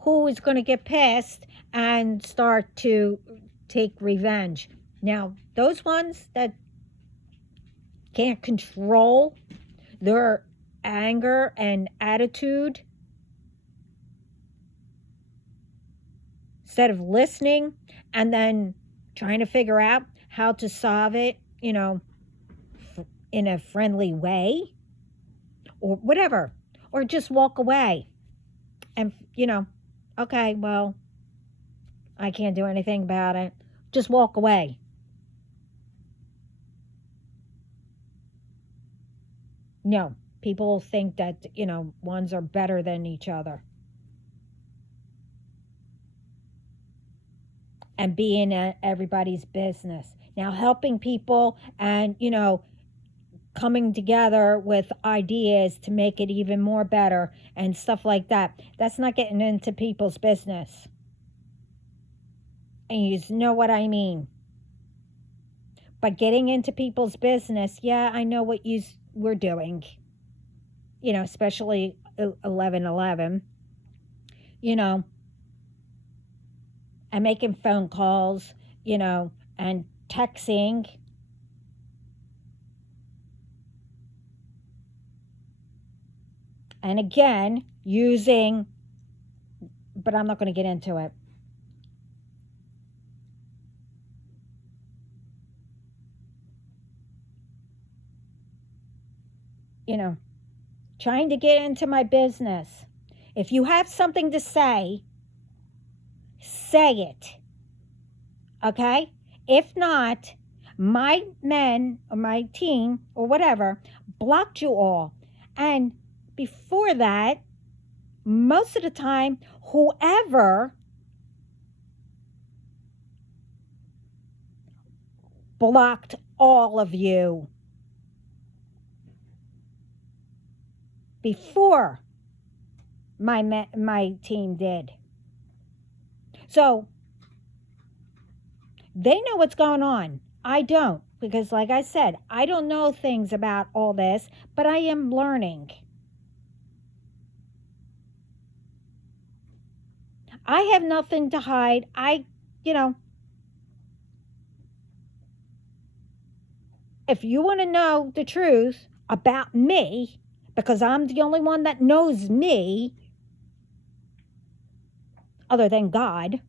who is going to get pissed and start to take revenge? Now, those ones that can't control their anger and attitude, instead of listening and then trying to figure out how to solve it, in a friendly way or whatever, or just walk away and, okay, well, I can't do anything about it. Just walk away. No, people think that, ones are better than each other. And being everybody's business. Now, helping people and, coming together with ideas to make it even more better and stuff like that. That's not getting into people's business. And you know what I mean. But getting into people's business, yeah, I know what we're doing. Especially 11/11. And making phone calls, and texting. And again, using, but I'm not going to get into it. Trying to get into my business. If you have something to say it. Okay? If not, my men or my team or whatever blocked you all. And before that, most of the time, whoever blocked all of you before my team did. So they know what's going on. I don't, because like I said, I don't know things about all this, but I am learning. I have nothing to hide. I you know, if you want to know the truth about me, because I'm the only one that knows me other than God,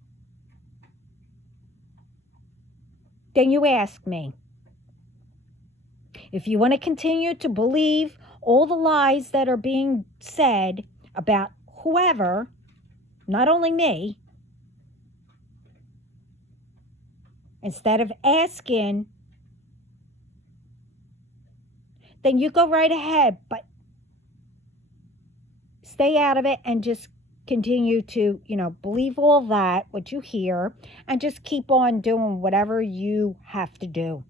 then you ask me. If you want to continue to believe all the lies that are being said about whoever, not only me, instead of asking, then you go right ahead, but stay out of it and just continue to, believe all that, what you hear, and just keep on doing whatever you have to do.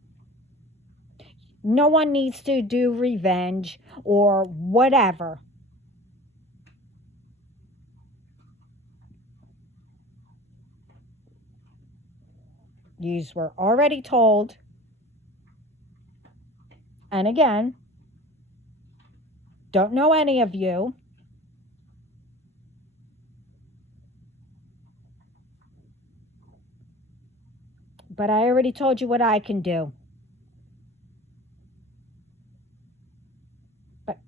No one needs to do revenge or whatever. Yous were already told. And again, don't know any of you. But I already told you what I can do. But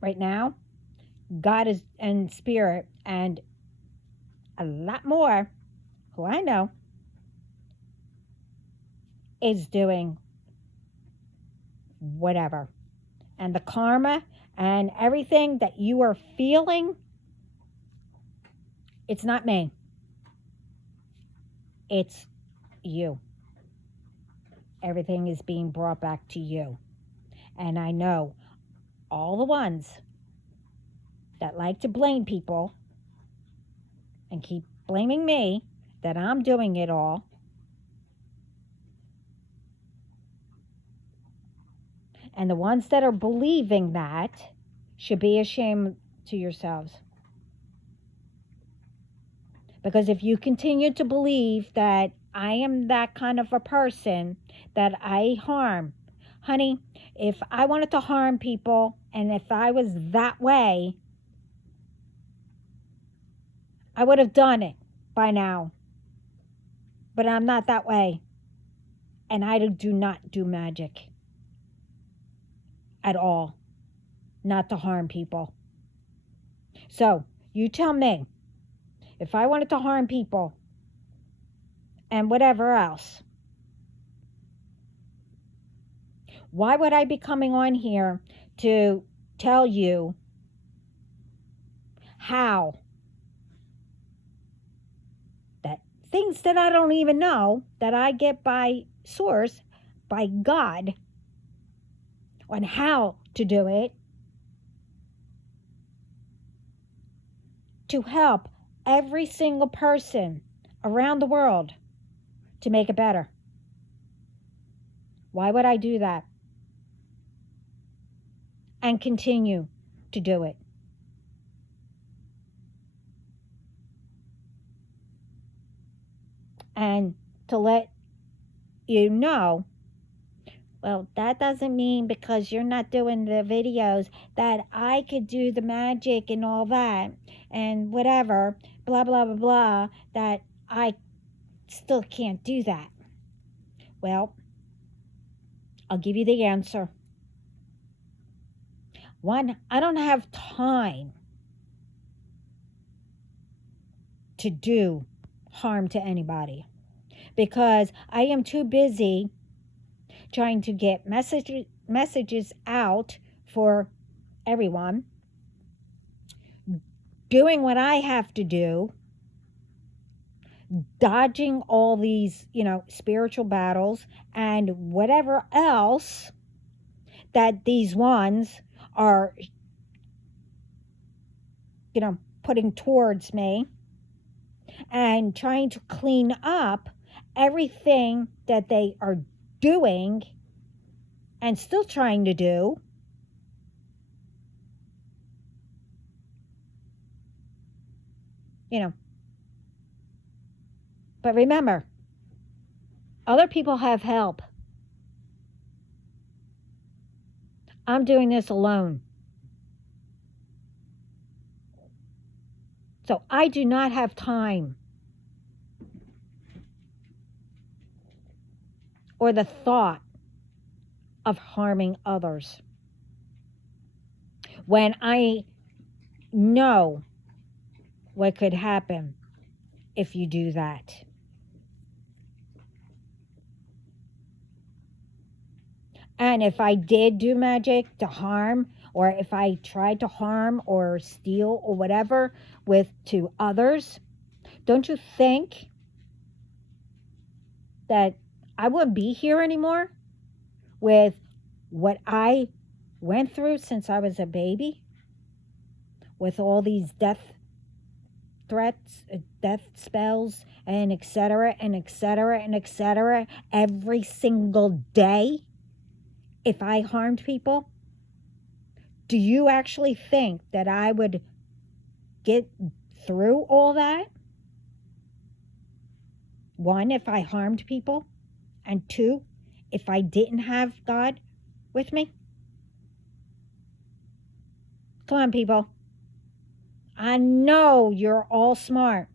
right now, God is in spirit and a lot more who I know is doing whatever. And the karma and everything that you are feeling, it's not me. It's you. Everything is being brought back to you. And I know all the ones that like to blame people and keep blaming me that I'm doing it all. And the ones that are believing that should be ashamed to yourselves. Because if you continue to believe that I am that kind of a person that I harm, honey, if I wanted to harm people and if I was that way, I would have done it by now. But I'm not that way. And I do not do magic at all. Not to harm people. So, you tell me, if I wanted to harm people and whatever else, why would I be coming on here to tell you how that things that I don't even know that I get by source, by God, on how to do it to help every single person around the world to make it better? Why would I do that? And continue to do it. And to let you know, well, that doesn't mean because you're not doing the videos that I could do the magic and all that and whatever, blah, blah, blah, blah, that I still can't do that. Well, I'll give you the answer. One, I don't have time to do harm to anybody because I am too busy trying to get messages out for everyone, doing what I have to do, dodging all these, spiritual battles and whatever else that these ones are, putting towards me, and trying to clean up everything that they are doing and still trying to do. But remember, other people have help. I'm doing this alone. So I do not have time or the thought of harming others. When I know what could happen if you do that. And if I did do magic to harm, or if I tried to harm or steal or whatever with to others, don't you think that I wouldn't be here anymore with what I went through since I was a baby, with all these death threats, death spells, and etc. and etc. and etc. every single day if I harmed people? Do you actually think that I would get through all that? One, if I harmed people, and two, if I didn't have God with me? Come on, people. I know you're all smart.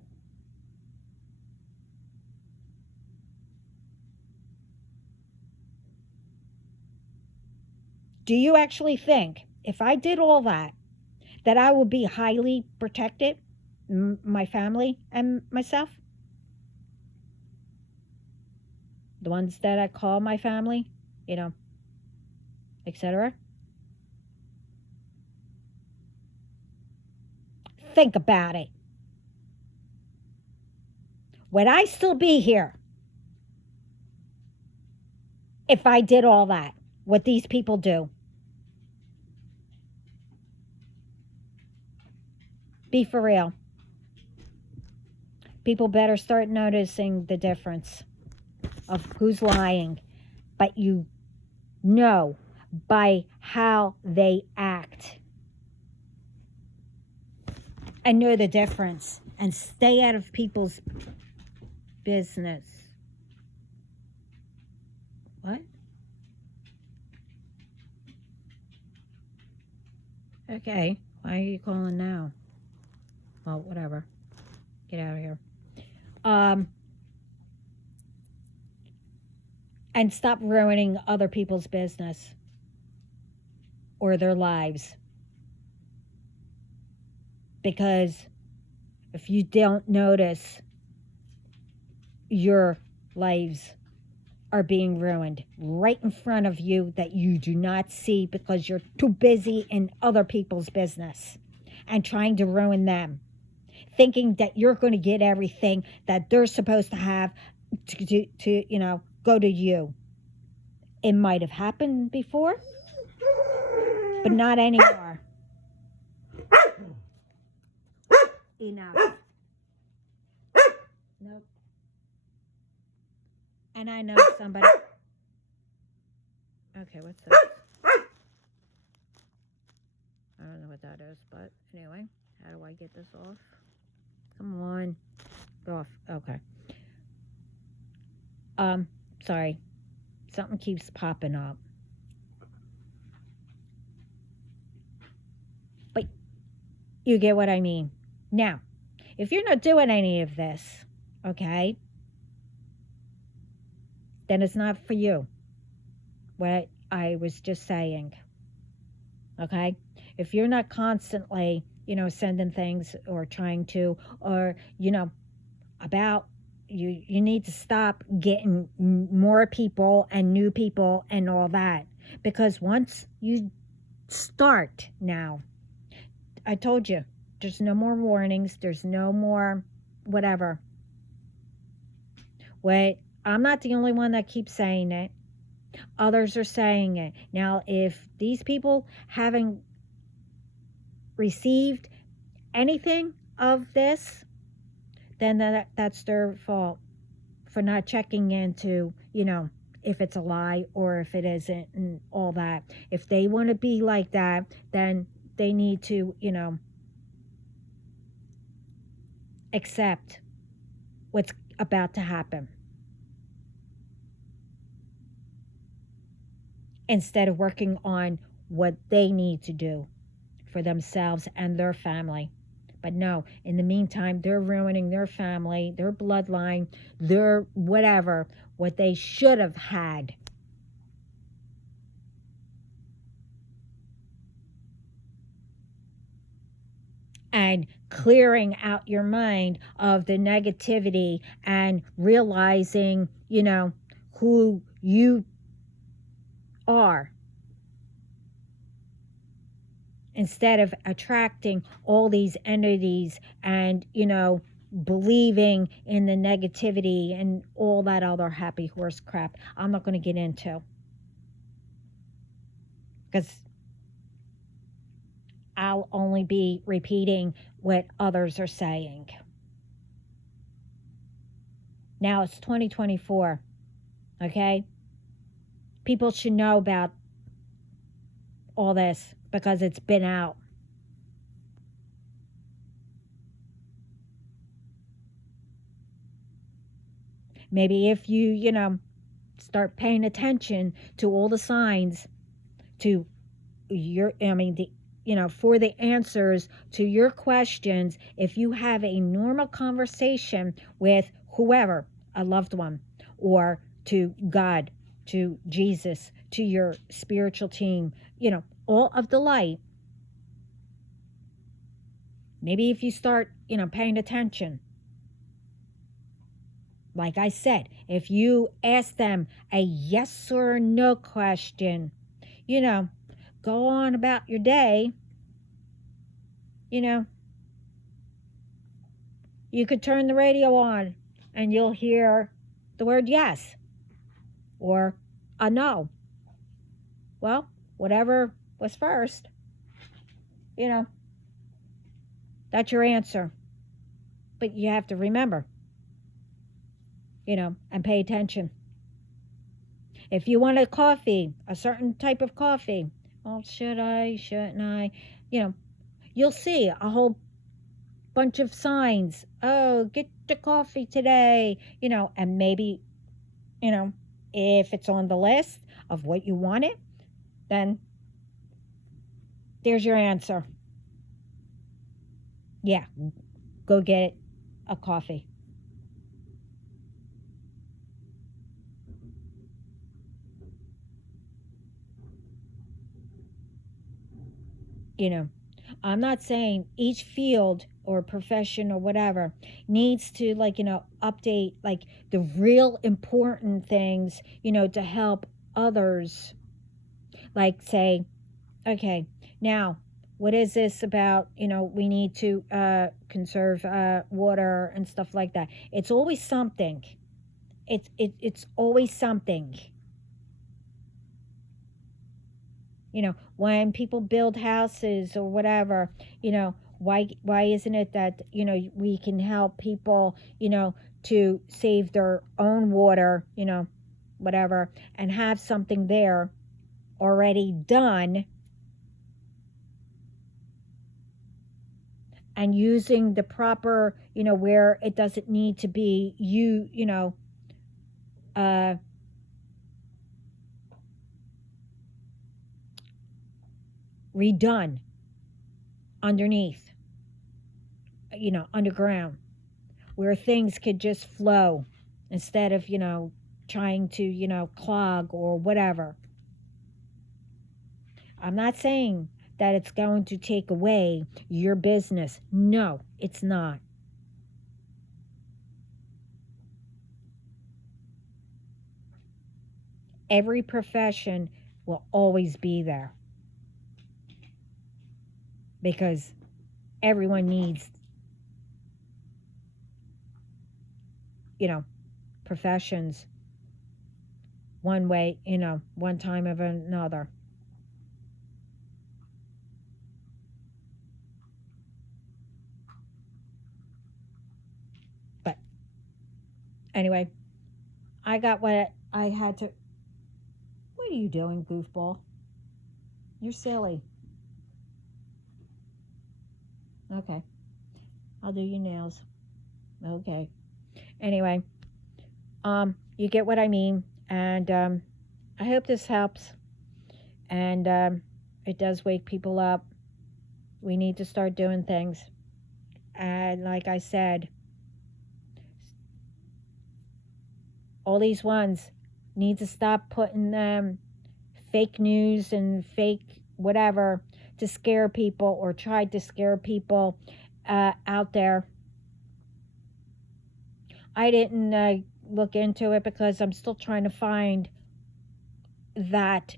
Do you actually think if I did all that I would be highly protected, my family and myself? The ones that I call my family, etc. Think about it. Would I still be here if I did all that, what these people do? Be for real. People better start noticing the difference of who's lying, but you know by how they act. And know the difference and stay out of people's business. What? Okay, why are you calling now? Well, whatever. Get out of here. And stop ruining other people's business or their lives. Because if you don't notice, your lives are being ruined right in front of you that you do not see because you're too busy in other people's business and trying to ruin them, thinking that you're going to get everything that they're supposed to have to go to you. It might have happened before, but not anymore. Enough. Nope. And I know somebody. Okay, what's this? I don't know what that is, but anyway, how do I get this off? Come on. Go off. Okay. Sorry. Something keeps popping up. But you get what I mean. Now, if you're not doing any of this, okay, then it's not for you. What I was just saying. Okay? If you're not constantly, sending things or trying to, or, about you need to stop getting more people and new people and all that. Because once you start now, I told you, there's no more warnings. There's no more whatever. Wait, I'm not the only one that keeps saying it. Others are saying it. Now, if these people haven't received anything of this, then that's their fault for not checking into, if it's a lie or if it isn't and all that. If they want to be like that, then they need to, accept what's about to happen. Instead of working on what they need to do for themselves and their family. But no, in the meantime, they're ruining their family, their bloodline, their whatever, what they should have had. And clearing out your mind of the negativity and realizing, who you are, instead of attracting all these entities and, believing in the negativity and all that other happy horse crap I'm not going to get into, because I'll only be repeating what others are saying. Now it's 2024, okay? People should know about all this because it's been out. Maybe if you, start paying attention to all the signs, to for the answers to your questions, if you have a normal conversation with whoever, a loved one, or to God, to Jesus, to your spiritual team, all of the light, maybe if you start, paying attention, like I said, if you ask them a yes or no question, go on about your day, you could turn the radio on and you'll hear the word yes or a no. Well, whatever was first, that's your answer. But you have to remember, and pay attention. If you want a coffee, a certain type of coffee, well, should I, shouldn't I? You'll see a whole bunch of signs. Oh, get the coffee today, and maybe, if it's on the list of what you wanted, then there's your answer. Yeah, go get a coffee. I'm not saying each field or profession or whatever needs to update the real important things, to help others. Like say, okay, now what is this about? We need to conserve water and stuff like that. It's always something. It's always something. When people build houses or whatever, why isn't it that we can help people to save their own water, whatever, and have something there already done, and using the proper, where it doesn't need to be redone underneath, underground, where things could just flow instead of, trying to, clog or whatever. I'm not saying that it's going to take away your business. No, it's not. Every profession will always be there because everyone needs, professions one way, one time of another. But anyway, I got what I had to. What are you doing, goofball? You're silly. Okay. I'll do your nails. Okay. Anyway, you get what I mean, and I hope this helps, and it does wake people up. We need to start doing things. And like I said, all these ones need to stop putting fake news and fake whatever to scare people or try to scare people out there. I didn't look into it because I'm still trying to find that,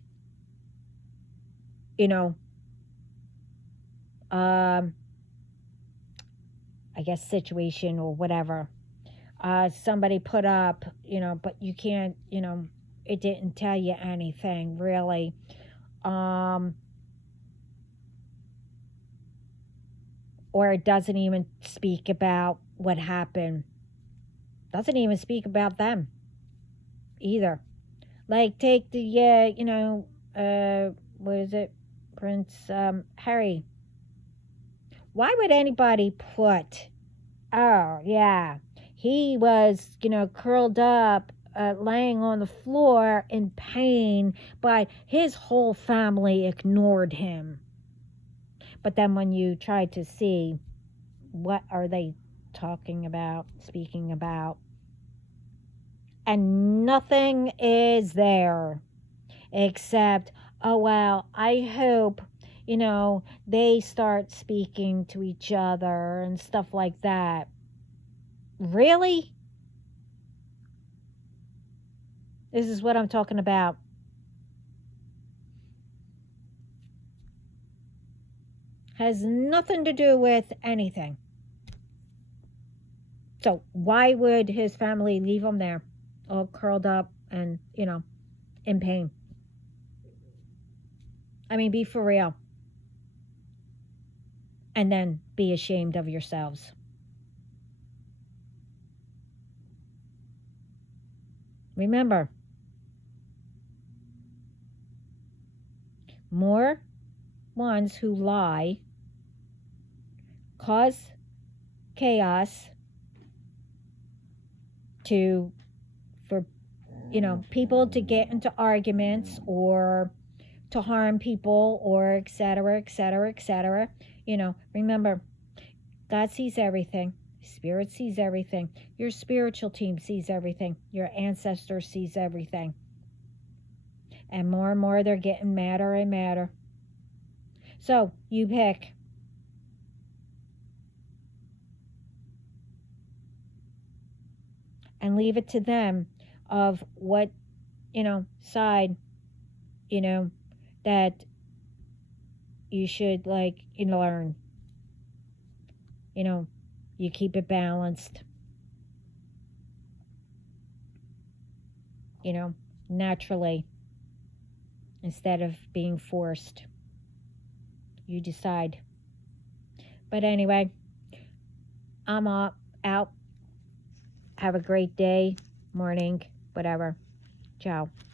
you know, um, I guess situation or whatever. Somebody put up, but you can't, it didn't tell you anything really. Or it doesn't even speak about what happened. Doesn't even speak about them either. Like take the what is it, Prince Harry. Why would anybody put? Oh yeah, he was curled up, laying on the floor in pain, but his whole family ignored him. But then when you try to see what are they talking about, speaking about, and nothing is there except, oh well, I hope they start speaking to each other and stuff like that. Really? This is what I'm talking about. Has nothing to do with anything. So why would his family leave him there all curled up and in pain? I mean, be for real. And then be ashamed of yourselves. Remember, more ones who lie cause chaos for people to get into arguments or to harm people or etc etc etc. Remember, God sees everything. Spirit sees everything. Your spiritual team sees everything. Your ancestor sees everything. And more they're getting madder and madder. So you pick. And leave it to them of what side that you should learn. You keep it balanced, naturally, instead of being forced. You decide. But anyway, I'm out. Have a great day, morning, whatever. Ciao.